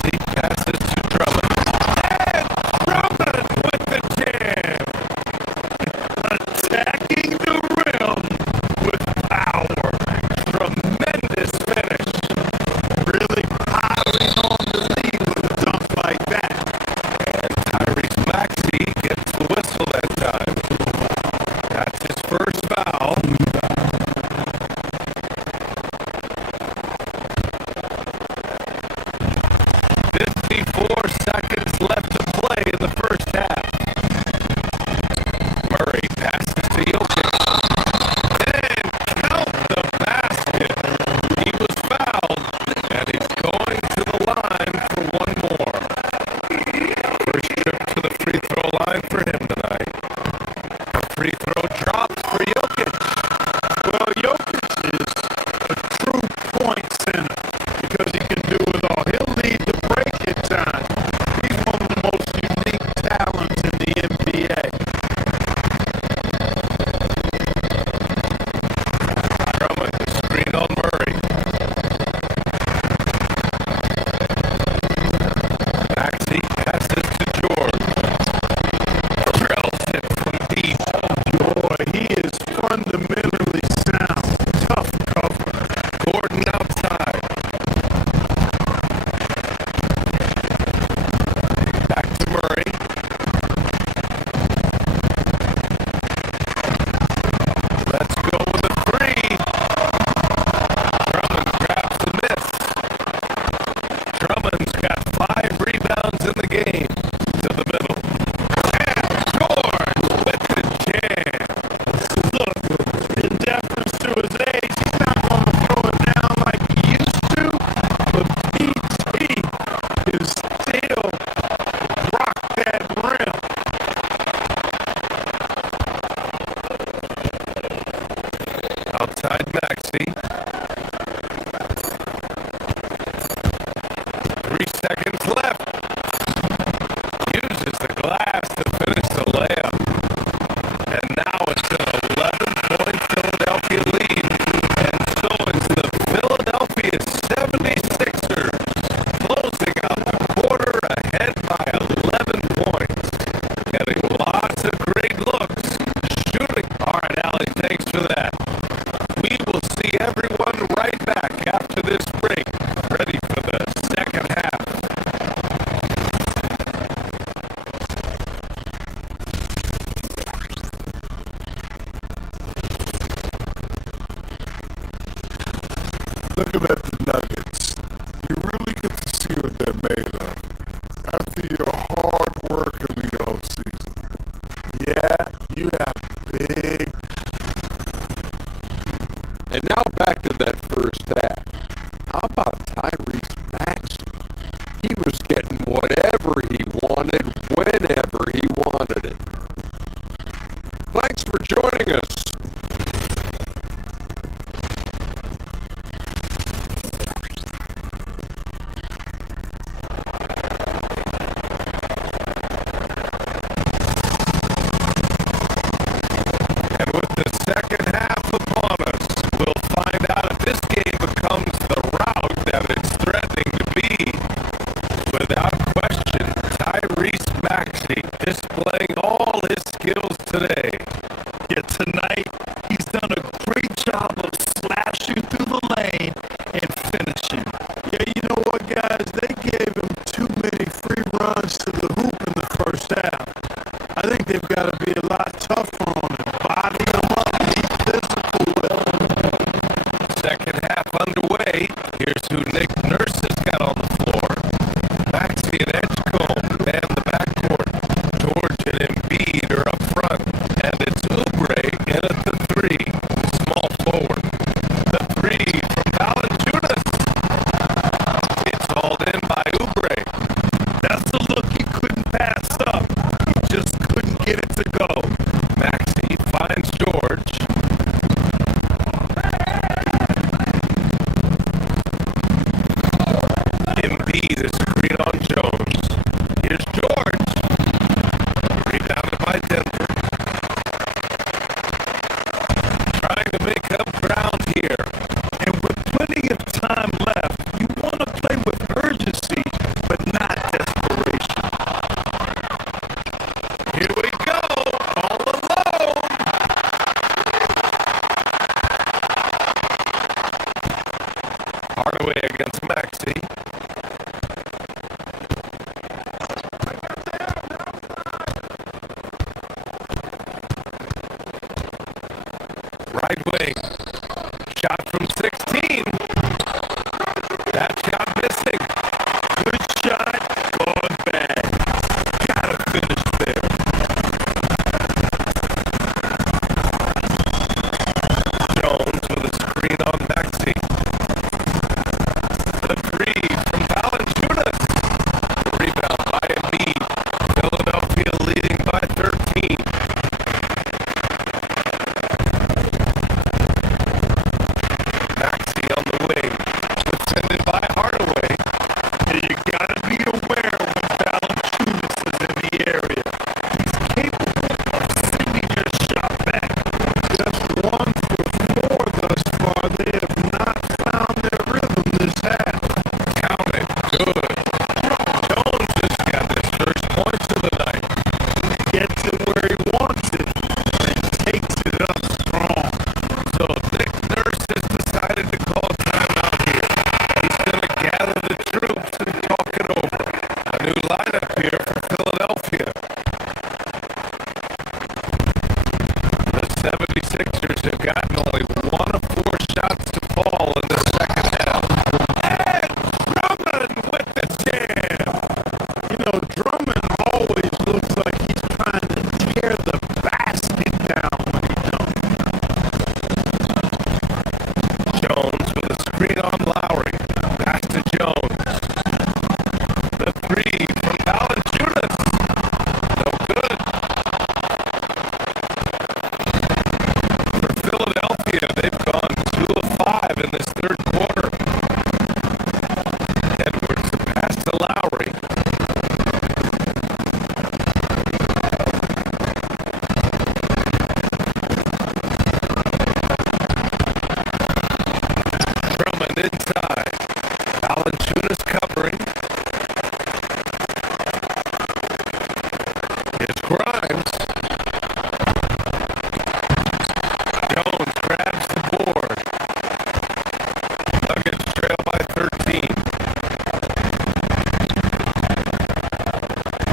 Outside Maxey. 3 seconds left. Uses the glass to finish the layup. And now it's an 11-point Philadelphia lead. And so it's the Philadelphia 76ers closing out the quarter ahead by 11 points. Getting lots of great looks. Shooting. All right, Allie, thanks for that. We will see everyone right back after this break. Ready for the second half. Looking at the Nuggets, you really get to see what they're made of. After your hard work in the offseason, yeah, you have big. And now back to that first half. How about Tyrese Maxey? He was getting whatever he wanted, whenever he wanted it. Thanks for joining us. And with the second half upon us, we'll find out if this game becomes the rout that it's threatening to be. Without question, Tyrese Maxey displaying all his skills today. Yeah, tonight he's done a great job of slashing through the lane and finishing. Yeah, you know what, guys? They gave him too many free runs to the hoop in the first half. I think they've got to be a lot tougher on him, body him up, be physical with him. Second half underway. Here's who Nick Nurse has got on the floor. Maxey and Edgecombe man the backcourt. George and Embiid are up front. And it's Oubre in at the 3, small forward. The 3 from Valanciunas. It's hauled in by Oubre. That's the look he couldn't pass up. He just couldn't get it to go. Maxey finds George. Embiid is screen on Jones. Here's George. Rebounded by Denver. Trying to make up ground here. And with plenty of time left, you want to play with urgency, but not desperation. Here we go. All alone. Hardaway against Maxey. Right wing. Shot from 16. That shot missing. Good shot, gone bad. Gotta finish there. Jones with a screen on Maxey. The 3 from Valanciunas. Rebound by Embiid. Philadelphia leading by 13. Maxey on the wing. Defended by Hardaway. And you gotta be aware when Valanciunas is in the area. He's capable of sending your shot back. Just 1 for 4 thus far. They have not found their rhythm this half. Count it. Good. Jones just got his first points of the night. Gets it where he wants it and takes it up strong. So Nick Nurse has decided to call timeout here. He's going to gather the troops and talk it over. A new lineup here for Philadelphia. The 76ers have gotten only 1 of 4 shots to fall in the second half. And Drummond with the jam. You know, Drummond always looks like he's trying to tear the basket down when he dunks. Jones with a screen on Lowry. Pass to Jones. The 3 from Valanciunas. No good. For Philadelphia, in this third quarter. Edwards the pass to Lowry. Drummond inside. Valanciunas covering. Here's Grimes. Jones grabs the board. Nuggets trail by 13.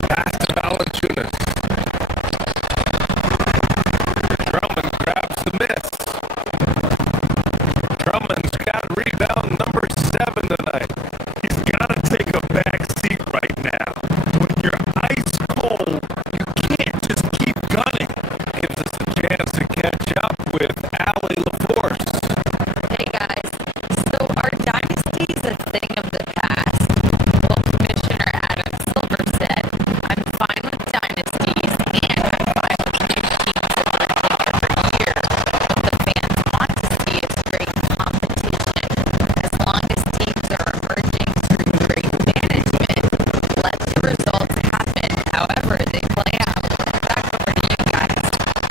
Pass to Valanciunas. Drummond grabs the miss. Drummond's got rebound number 7 tonight. He's got to take a back seat right now. When you're ice cold, you can't just keep gunning. Gives us a chance to catch up with Allie LaForce. Hey guys, so are dynasties a thing of the past? Well, Commissioner Adam Silver said, I'm fine with dynasties and I'm fine with new teams emerging every year. What the fans want to see is great competition. As long as teams are emerging through great management, let the results happen however they play out. Back over to you guys.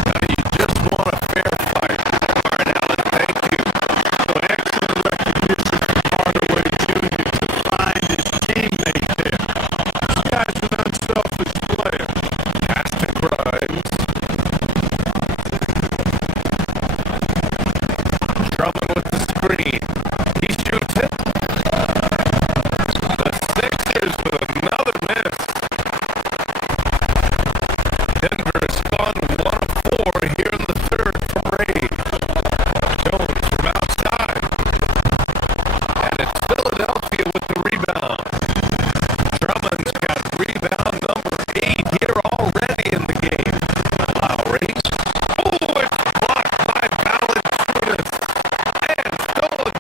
Now you just want a fair fight. All right, Alan, thank you. Well, excellent recognition from Hardaway Jr. to find his teammate there. This guy's an unselfish player. Pass to Grimes. Drummond with the screen. He shoots it. The Sixers with another miss. Denver has gone 1 of 4 here in the third from Reid. Jones from outside. And it's Philadelphia with the rebound. Drummond's got rebound number 8 here already in the game. Lowry. Oh, it's blocked by Valanciunas. And Philadelphia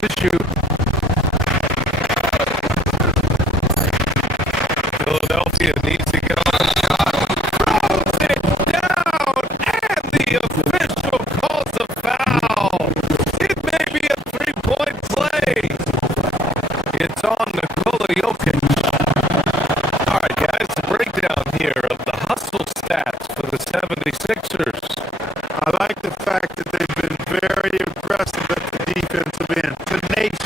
to shoot. Philadelphia needs to get on a shot. Throws it down, and the official calls a foul. It may be a three-point play. It's on Nikola Jokic. All right, guys, the breakdown here of the hustle stats for the 76ers. I like the fact that they've been very aggressive at the defensive end, tenacious.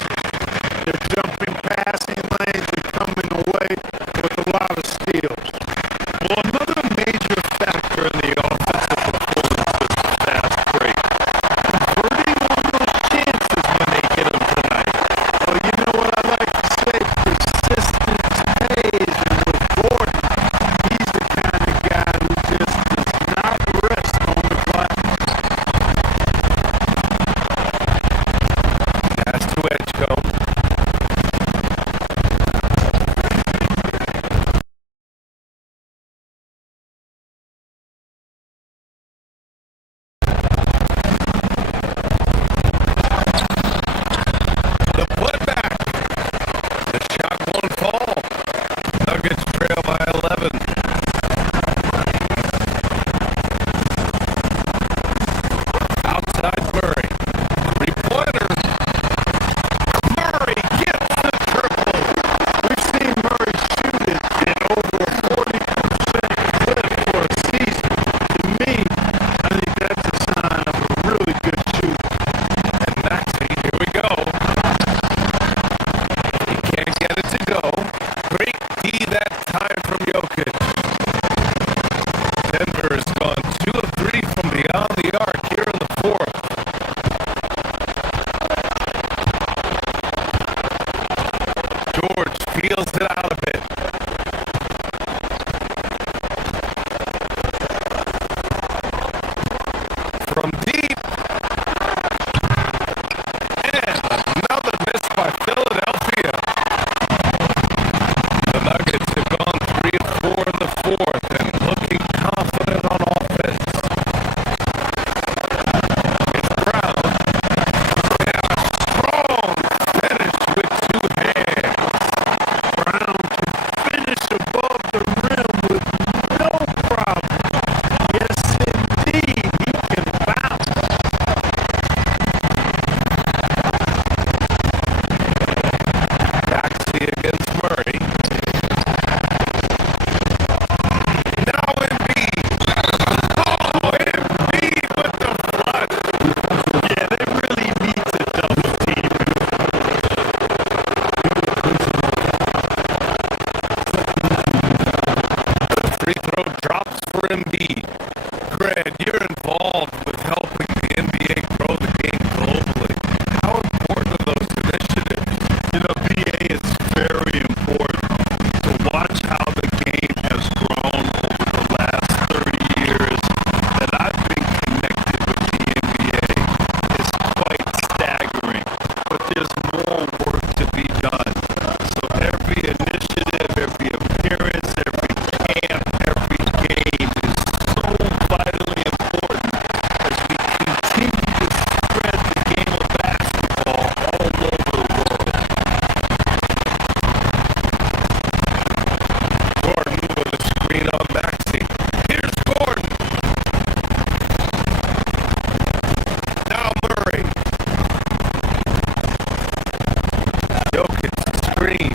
They're jumping passing lanes and coming away with a lot of steals. Well, another major factor in the offensive performance is the fast break. Converting on those chances when they get them tonight. Well, you know what I like to say? Persistence pays. And with Gordon, he's the kind of guy who just does not rest on the glass. Pass to Edgecombe. The putback. The shot won't fall. Nuggets trail by 11. Outside Murray. Three-pointer. Murray gets the triple. We've seen Murray shoot it in over a 40% clip for a season. To me, I think that's a sign of a really good shooter. And Maxey, here we go. He can't get it to go. Great D that time from Jokic. Denver has gone 2 of 3 from beyond the arc here in the fourth. George feels it out a bit. From deep. And another miss by Philadelphia. The Nuggets have gone 3 of 4 in the fourth and looking confident on offense. It's Brown. And a strong finish with 2 hands. Brown can finish above the rim with no problem. Yes, indeed, he can bounce. Maxey against Murray. Now Embiid. Oh, Embiid with the flush. Yeah, they really need to double team him. The free throw drops for Embiid. Greg, you're involved with helping the NBA grow the game globally. How important are those initiatives? You know, PA is very important to watch how the game has grown over the last 30 years that I've been connected with the NBA. It's quite staggering, but there's more work to be done. So every initiative, every appearance, every camp, every game is so vitally important as we continue to spread the game of basketball all over the world. Gordon with a screen on Maxey. Here's Gordon. Now Murray. Jokic screen.